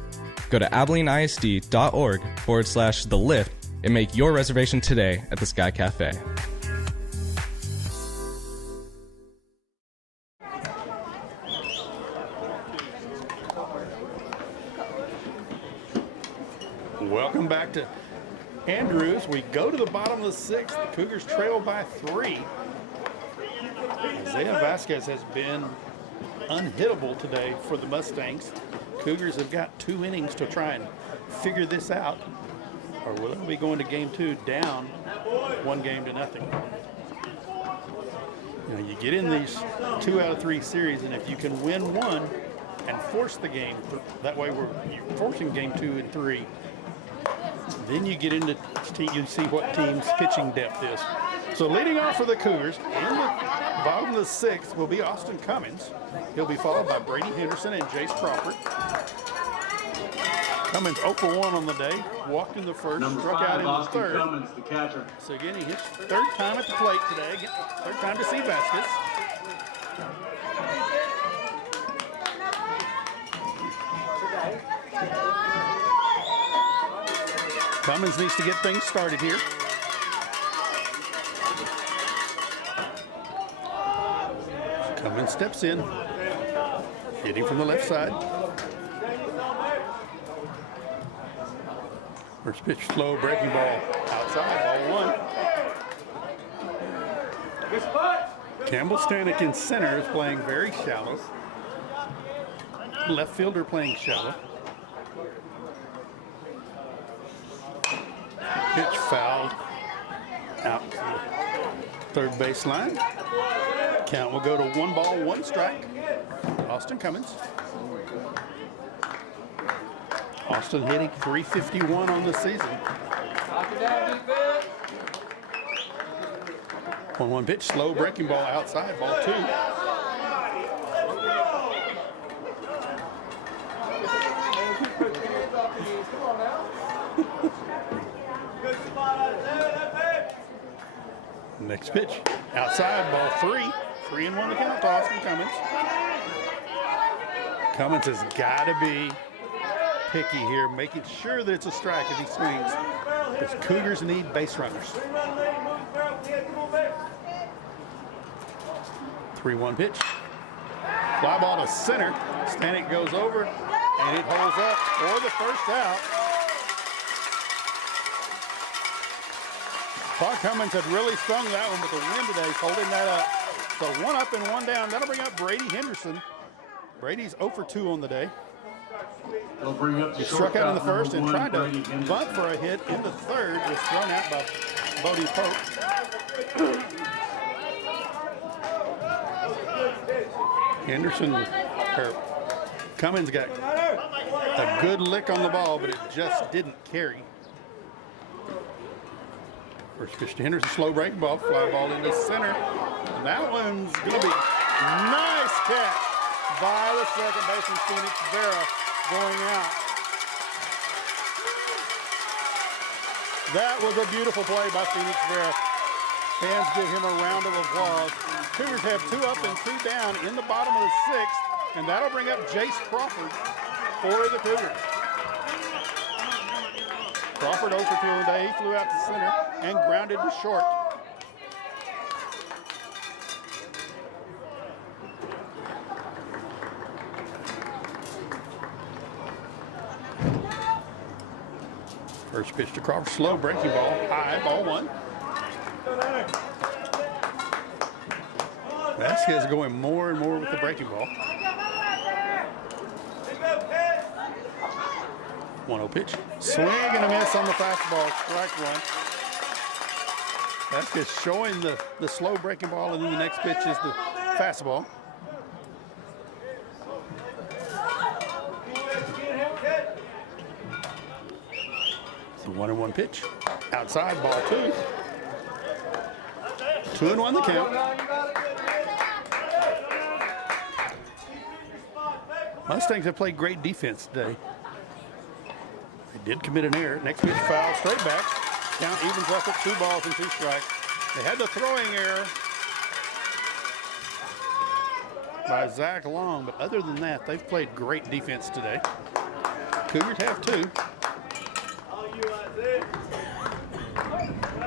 Go to AbileneISD.org/thelift and make your reservation today at the Sky Cafe. Welcome back to Andrews. We go to the bottom of the sixth. The Cougars trail by 3. Isaiah Vasquez has been unhittable today for the Mustangs. Cougars have got 2 innings to try and figure this out, or will they be going to game 2 down 1-0? You know, you get in these 2 out of 3 series, and if you can win 1 and force the game, that way you're forcing game 2 and 3. Then you get into you see what team's pitching depth is. So leading off for the Cougars in the bottom of the 6th will be Austin Cummins. He'll be followed by Brady Henderson and Jace Crawford. Cummins 0 for 1 on the day. Walked in the first, struck out in the third. Cummins, the catcher. So again, he hits 3rd time at the plate today. Again, 3rd time to see Vasquez. Cummins needs to get things started here. Cummins steps in, hitting from the left side. First pitch, slow breaking ball outside, ball 1. Campbell Stanek in center is playing very shallow. Left fielder playing shallow. Pitch fouled out to the 3rd baseline. Count will go to 1 ball, 1 strike. Austin Cummins. Austin hitting .351 on the season. 1-1 pitch, slow breaking ball outside, ball 2. Next pitch, outside, ball 3. 3-1 the count to Austin Cummins. Cummins has got to be picky here, making sure that it's a strike as he swings. Because Cougars need base runners. 3-1 pitch. Fly ball to center. Stanek goes over, and it holds up for the first out. Bob Cummins had really strung that one with the wind today. He's holding that up. So 1 up and 1 down. That'll bring up Brady Henderson. Brady's 0 for 2 on the day. He struck out in the first and tried to bunt for a hit in the third. Was thrown out by Bodie Pope. Cummins got a good lick on the ball, but it just didn't carry. First pitch to Henderson, slow break ball, fly ball into center. And that one's going to be nice catch by the second baseman, Phoenix Vera, going out. That was a beautiful play by Phoenix Vera. Fans give him a round of applause. Cougars have 2 up and 2 down in the bottom of the 6th, and that'll bring up Jace Crawford for the Cougars. Crawford 0 for 2 on the day. He flew out to center and grounded to short. First pitch to Crawford, slow breaking ball, high, ball 1. Vasquez going more and more with the breaking ball. 1-0 pitch, swing and a miss on the fastball, strike 1. Vasquez showing the slow breaking ball, and then the next pitch is the fastball. It's a 1-1 pitch, outside, ball 2. 2-1 the count. Mustangs have played great defense today. They did commit an error. Next pitch foul, straight back. Count evens up at 2 balls and 2 strikes. They had the throwing error by Zach Long, but other than that, they've played great defense today. Cougars have 2. I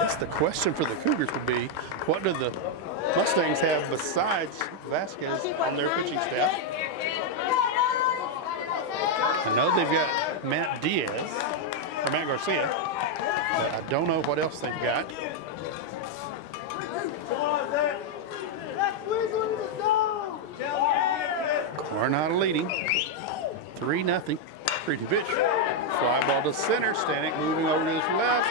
guess the question for the Cougars would be, what do the Mustangs have besides Vasquez on their pitching staff? I know they've got Matt Garcia, but I don't know what else they've got. Coronado leading 3-0. 3-2 pitch. Fly ball to center. Stanek moving over to his left,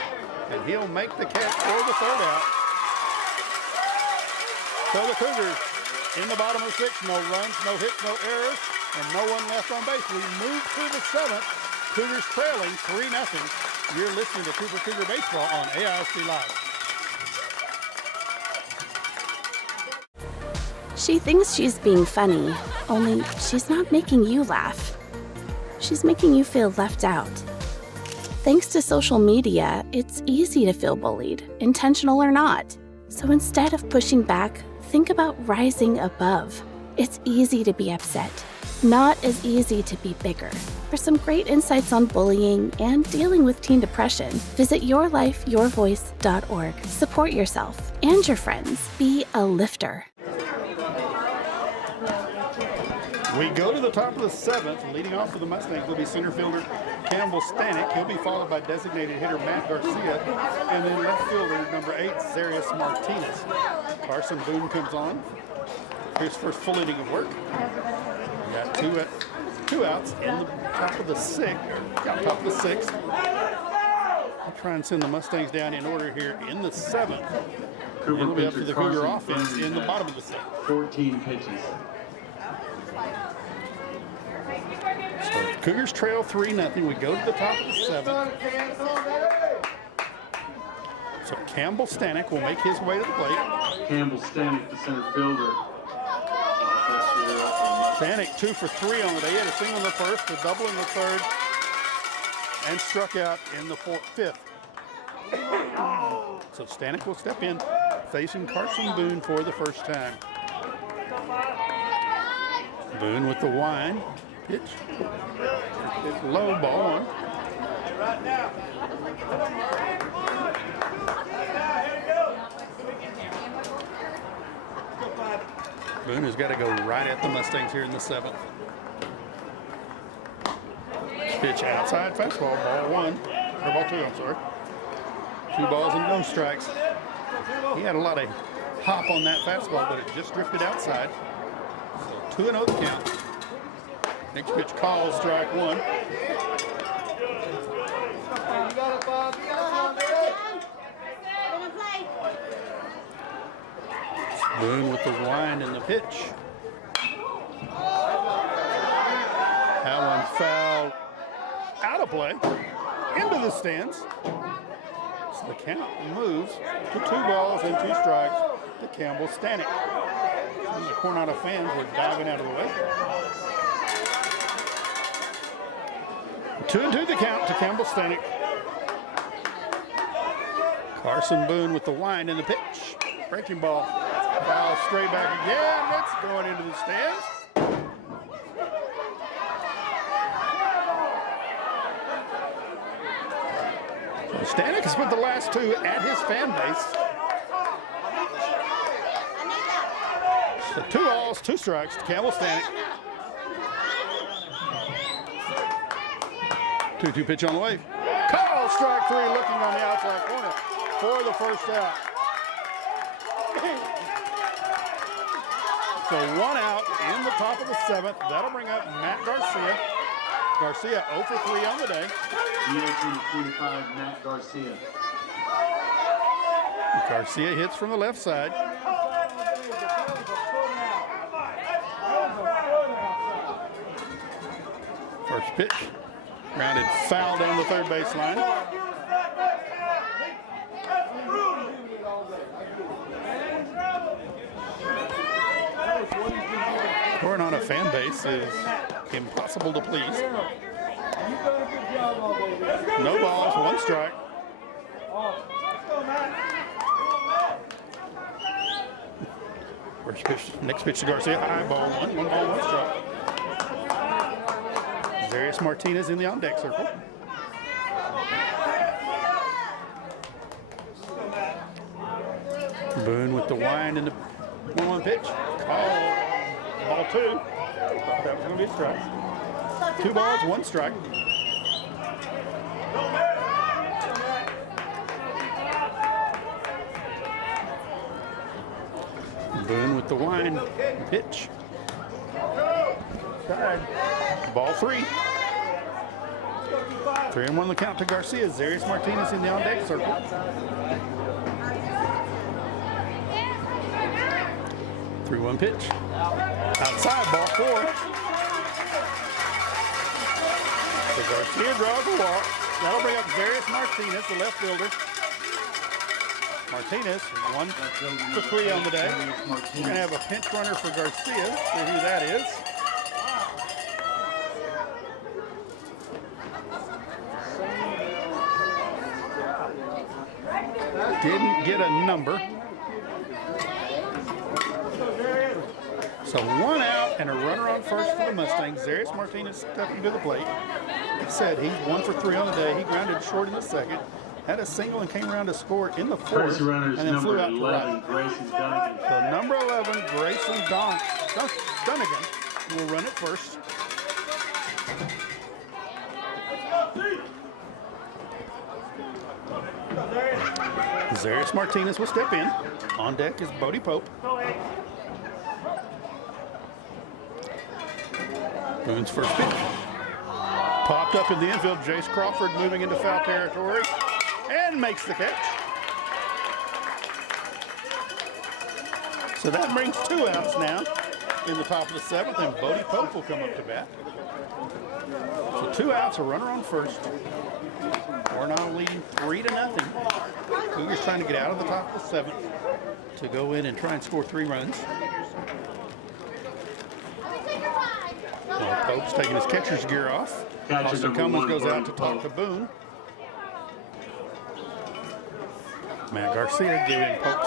and he'll make the catch for the 3rd out. So the Cougars in the bottom of the 6th. No runs, no hits, no errors, and no one left on base. We move to the 7th. Cougars trailing 3-0. You're listening to Cooper Cougar Baseball on AISD Live. She thinks she's being funny, only she's not making you laugh. She's making you feel left out. Thanks to social media, it's easy to feel bullied, intentional or not. So instead of pushing back, think about rising above. It's easy to be upset, not as easy to be bigger. For some great insights on bullying and dealing with teen depression, visit yourlifeyourvoice.org. Support yourself and your friends. Be a lifter. We go to the top of the 7th. Leading off for the Mustangs will be center fielder Campbell Stanek. He'll be followed by designated hitter Matt Garcia, and then left fielder number 8, Zarius Martinez. Carson Boone comes on. His first full inning of work. We got two outs in the top of the 6th. I'll try and send the Mustangs down in order here in the 7th. It'll be up to the Cougar offense in the bottom of the 6th. 14 pitches. So Cougars trail 3-0. We go to the top of the 7th. So Campbell Stanek will make his way to the plate. Campbell Stanek, the center fielder. Stanek 2 for 3 on the day. He had a single in the 1st, a double in the 3rd, and struck out in the 5th. So Stanek will step in, facing Carson Boone for the first time. Boone with the wind pitch. It's low, ball 1. Boone has got to go right at the Mustangs here in the 7th. Pitch outside, fastball, ball 1. Or ball 2, I'm sorry. 2 balls and no strikes. He had a lot of hop on that fastball, but it just drifted outside. So 2-0 the count. Next pitch called, strike 1. Boone with the wind and the pitch. That one fouled out of play, into the stands. So the count moves to 2 balls and 2 strikes to Campbell Stanek. And the Coronado fans were diving out of the way. 2-2 the count to Campbell Stanek. Carson Boone with the wind and the pitch. Breaking ball. Foul straight back again. That's going into the stands. So Stanek has put the last 2 at his fan base. So 2 balls, 2 strikes to Campbell Stanek. 2-2 pitch on the way. Call, strike 3, looking on the outside corner for the first out. So 1 out in the top of the 7th. That'll bring up Matt Garcia. Garcia 0 for 3 on the day. EA-45, Matt Garcia. Garcia hits from the left side. First pitch. Grounded foul down the third baseline. Coronado fan base is impossible to please. No balls, 1 strike. First pitch, next pitch to Garcia, high ball, 1 ball, 1 strike. Zarius Martinez in the on-deck circle. Boone with the wind and the 1-1 pitch. Ball 2. Thought that was going to be a strike. 2 balls, 1 strike. Boone with the wind pitch. Ball 3. 3-1 the count to Garcia. Zarius Martinez in the on-deck circle. Three 1 pitch. Outside, ball 4. So Garcia draws a walk. That'll bring up Zarius Martinez, the left fielder. Martinez, 1 for 3 on the day. We're going to have a pinch runner for Garcia. See who that is. Didn't get a number. So 1 out and a runner on first for the Mustangs. Zarius Martinez stepping to the plate. He said he's 1 for 3 on the day. He grounded short in the second. Had a single and came around to score in the 4th, and then flew out to right. So number 11, Grayson Dunnigan, will run it first. Zarius Martinez will step in. On deck is Bodie Pope. Boone's first pitch. Popped up in the infield. Jace Crawford moving into foul territory and makes the catch. So that brings 2 outs now in the top of the 7th, and Bodie Pope will come up to bat. So 2 outs, a runner on first. Coronado leading 3-0. Cougars trying to get out of the top of the 7th to go in and try and score 3 runs. Well, Pope's taking his catcher's gear off. Austin Cummins goes out to talk to Boone. Matt Garcia giving Pope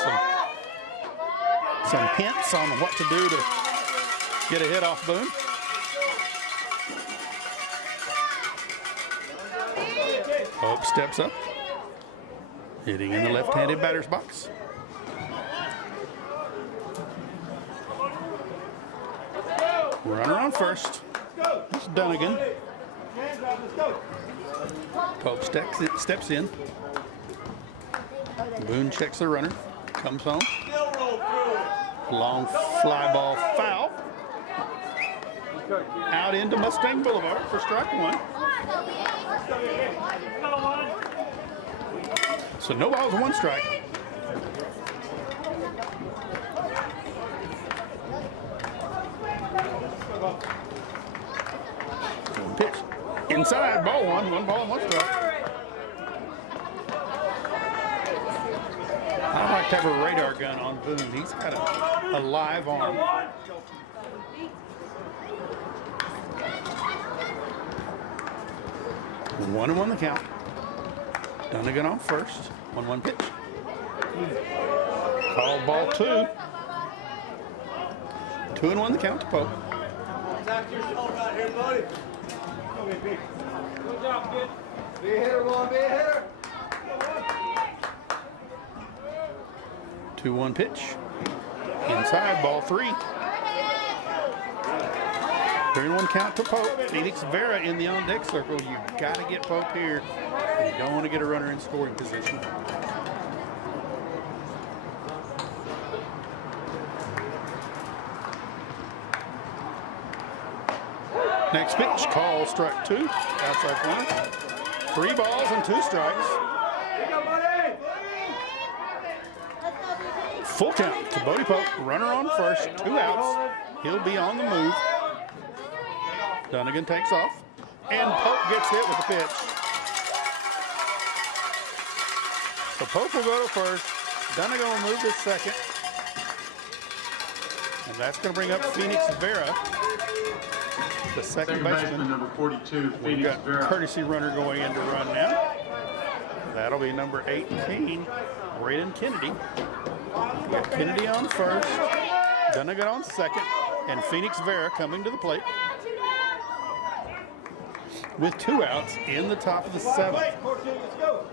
some hints on what to do to get a hit off Boone. Pope steps up, hitting in the left-handed batter's box. Runner on first. It's Dunnigan. Pope steps in. Boone checks the runner. Comes home. Long fly ball foul. Out into Mustang Boulevard for strike 1. So no balls, 1 strike. Pitch inside, ball 1, 1 ball and 1 strike. I'd like to have a radar gun on Boone. He's got a live arm. One and 1 the count. Dunnigan on first. 1-1 pitch. Call ball 2. 2-1 the count to Pope. Good job, kid. Be a hitter, boy. Be a hitter. 2-1 pitch. Inside, ball 3. 3-1 count to Pope. Phoenix Vera in the on-deck circle. You got to get Pope here. You don't want to get a runner in scoring position. Next pitch, call strike 2, outside corner. 3 balls and 2 strikes. Full count to Bodie Pope. Runner on first, 2 outs. He'll be on the move. Dunnigan takes off, and Pope gets hit with the pitch. So Pope will go to first. Dunnigan will move to second. And that's going to bring up Phoenix Vera, the second baseman. Number 42, We've got courtesy runner going in to run now. That'll be number 18, Braden Kennedy. We got Kennedy on first, Dunnigan on second, and Phoenix Vera coming to the plate. with 2 outs in the top of the 7th. Let's go.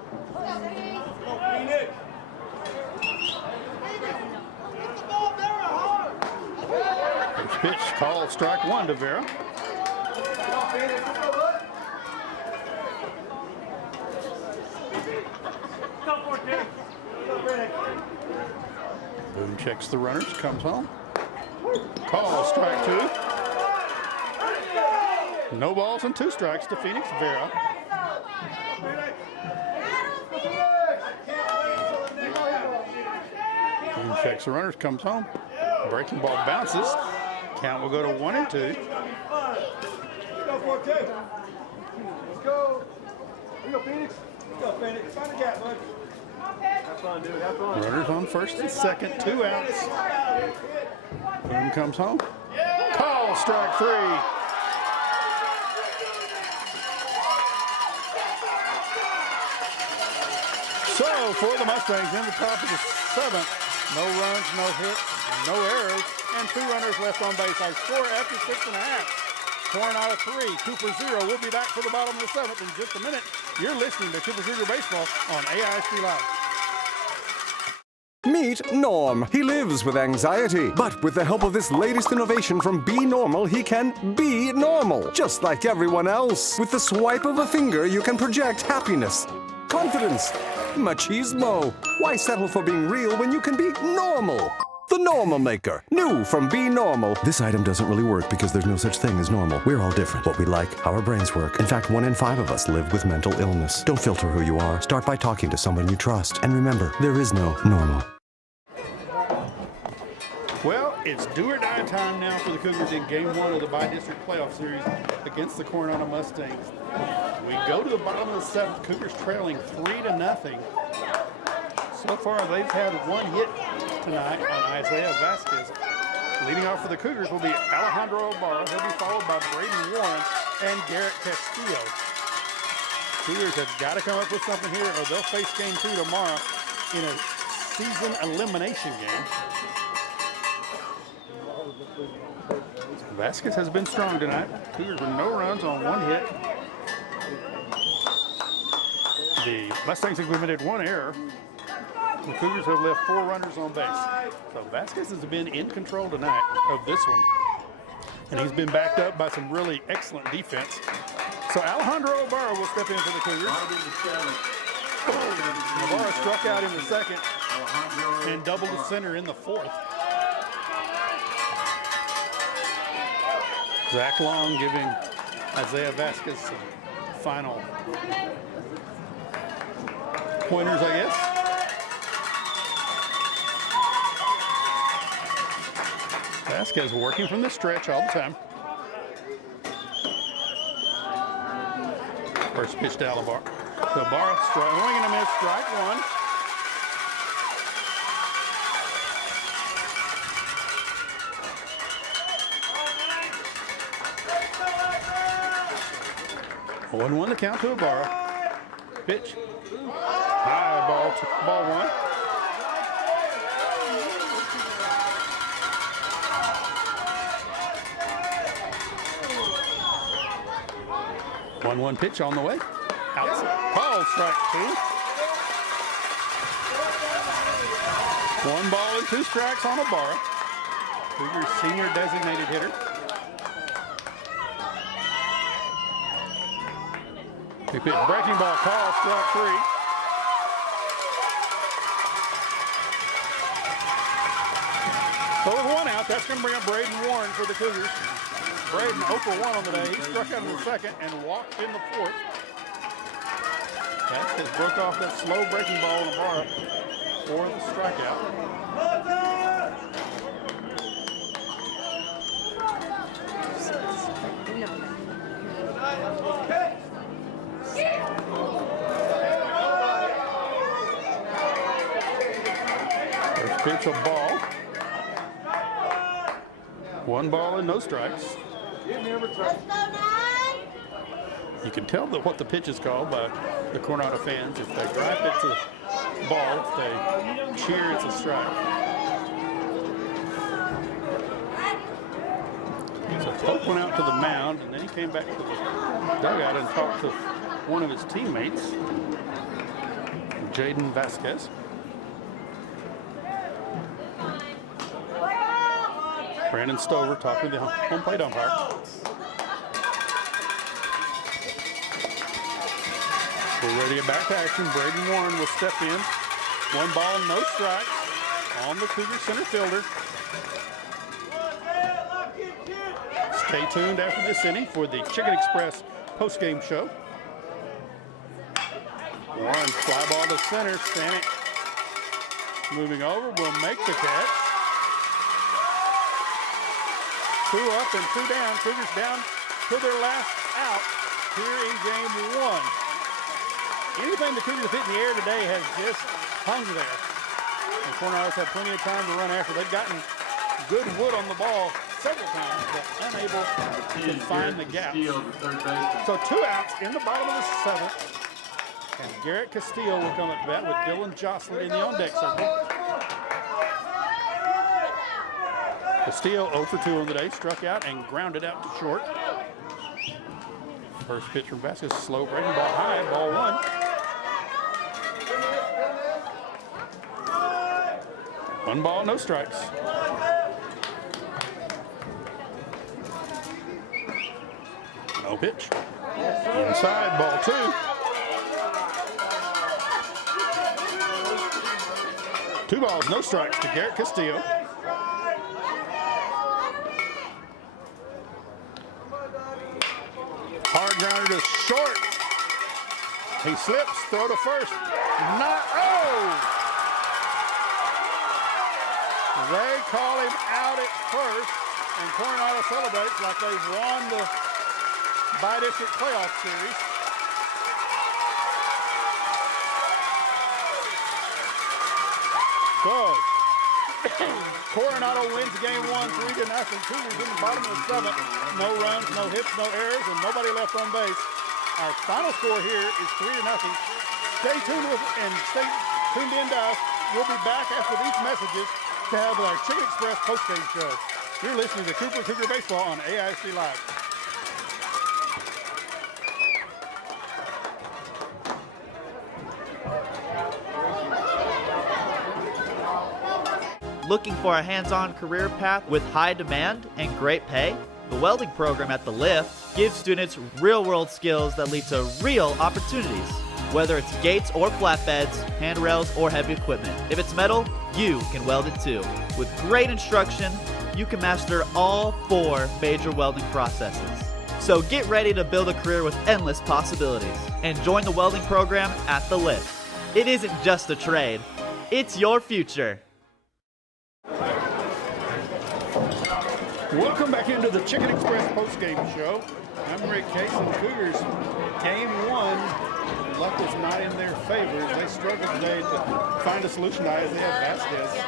First pitch called strike 1 to Vera. Boone checks the runners, comes home. Call strike 2. No balls and 2 strikes to Phoenix. Vera. Boone checks the runners, comes home. Breaking ball bounces. Count will go to 1-2. Let's go, 4-2. Let's go. Here we go, Phoenix. Let's go, Phoenix. Find the gap, bud. Have fun, dude. Have fun. Runners on first and second, 2 outs. Boone comes home. Call strike 3. So for the Mustangs in the top of the 7th, no runs, no hits, no errors, and 2 runners left on base. Our score after 6.5. Coronado 3, Cooper 0. We'll be back for the bottom of the 7th in just a minute. You're listening to Cooper Cougar Baseball on AISD Live. Meet Norm. He lives with anxiety, but with the help of this latest innovation from Be Normal, he can be normal, just like everyone else. With the swipe of a finger, you can project happiness, confidence, machismo. Why settle for being real when you can be normal? The Normal Maker, new from Be Normal. This item doesn't really work because there's no such thing as normal. We're all different. What we like, how our brains work. In fact, 1 in 5 of us live with mental illness. Don't filter who you are. Start by talking to someone you trust. And remember, there is no normal. Well, it's do or die time now for the Cougars in Game 1 of the Bi-District Playoff Series against the Coronado Mustangs. We go to the bottom of the 7th. Cougars trailing 3-0. So far, they've had 1 hit tonight on Isaiah Vasquez. Leading off for the Cougars will be Alejandro Ibarra. He'll be followed by Braden Warren and Garrett Castillo. Cougars have got to come up with something here or they'll face Game 2 tomorrow in a season elimination game. Vasquez has been strong tonight. Cougars with no runs on 1 hit. The Mustangs have committed 1 error. The Cougars have left 4 runners on base. So Vasquez has been in control tonight of this one. And he's been backed up by some really excellent defense. So Alejandro Ibarra will step in for the Cougars. Ibarra struck out in the 2nd and doubled the center in the 4th. Zach Long giving Isaiah Vasquez some final pointers, I guess. Vasquez working from the stretch all the time. First pitch to Ibarra. Ibarra swing and a miss, strike 1. One the count to Ibarra. Pitch. High ball 1. 1-1 pitch on the way. Outside. Call strike 2. 1 ball and 2 strikes on Ibarra. Cougars senior designated hitter. Big pitch, breaking ball, call, strike 3. So with 1 out, that's going to bring up Braden Warren for the Cougars. Braden 0 for 1 on the day. He struck out in the 2nd and walked in the 4th. Vasquez broke off that slow breaking ball on Ibarra for the strikeout. First pitch, a ball. 1 ball and no strikes. You can tell that what the pitch is called by the Coronado fans. If they gripe, it's a ball. If they cheer, it's a strike. So Pope went out to the mound, and then he came back to the dugout and talked to one of his teammates, Jaden Vasquez. Brandon Stover talking to the home plate umpire. We're ready to get back to action. Braden Warren will step in. 1 ball, no strikes on the Cougar center fielder. Stay tuned after this inning for the Chicken Express postgame show. Warren, fly ball to center. Stanek moving over, will make the catch. 2 up and 2 down. Cougars down to their last out here in game 1. Anything the Cougars hit in the air today has just hung there. And Coronado's had plenty of time to run after. They've gotten good wood on the ball several times, but unable to find the gap. So 2 outs in the bottom of the 7th. And Garrett Castillo will come at bat with Dylan Jocelyn in the on-deck circle. Castillo 0 for 2 on the day, struck out and grounded out to short. First pitch from Vasquez, slow breaking ball high, ball 1. One ball, no strikes. No pitch. Inside, ball 2. 2 balls, no strikes to Garrett Castillo. Hard grounder to short. He slips, throw to first. They call him out at first, and Coronado celebrates like they've won the bi-district playoff series. So, Coronado wins game 1, 3-0. Cougars in the bottom of the 7th. No runs, no hits, no errors, and nobody left on base. Our final score here is 3-0. Stay tuned and stay tuned in to us. We'll be back after these messages to have our Chicken Express postgame show. You're listening to Cooper Cougar Baseball on AISD Live. Looking for a hands-on career path with high demand and great pay? The welding program at The Lift gives students real-world skills that lead to real opportunities. Whether it's gates or flatbeds, handrails or heavy equipment, if it's metal, you can weld it too. With great instruction, you can master all 4 major welding processes. So get ready to build a career with endless possibilities and join the welding program at The Lift. It isn't just a trade, it's your future. Welcome back into the Chicken Express postgame show. I'm Rick Case, and the Cougars, game 1, luck was not in their favor. They struggled today to find a solution to Isaiah Vasquez.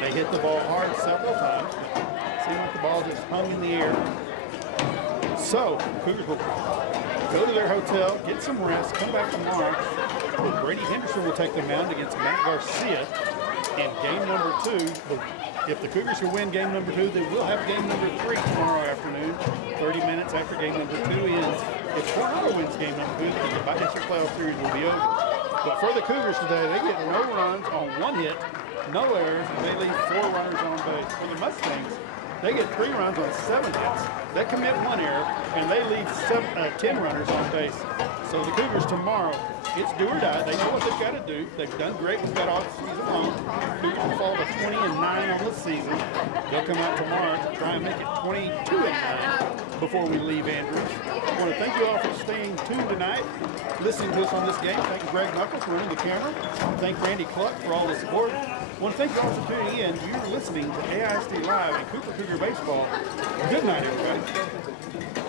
They hit the ball hard several times, but it seemed like the ball just hung in the air. So, Cougars will go to their hotel, get some rest, come back tomorrow. Brady Henderson will take the mound against Matt Garcia in game number 2. If the Cougars can win game number 2, they will have game number 3 tomorrow afternoon, 30 minutes after game number 2 ends. If Coronado wins game number 2, the bi-district playoff series will be over. But for the Cougars today, they get no runs on 1 hit, no errors, and they leave 4 runners on base. For the Mustangs, they get 3 runs on 7 hits. They commit 1 error, and they leave 10 runners on base. So the Cougars tomorrow, it's do or die. They know what they've got to do. They've done great with that off-season long. Cougars will fall to 20-9 on the season. They'll come out tomorrow to try and make it 22-9 before we leave Andrews. I want to thank you all for staying tuned tonight, listening to us on this game. Thank you, Greg Knuckles, for running the camera. Thank Randy Cluck for all the support. I want to thank you all for tuning in. You're listening to AISD Live and Cooper Cougar Baseball. Good night, everybody.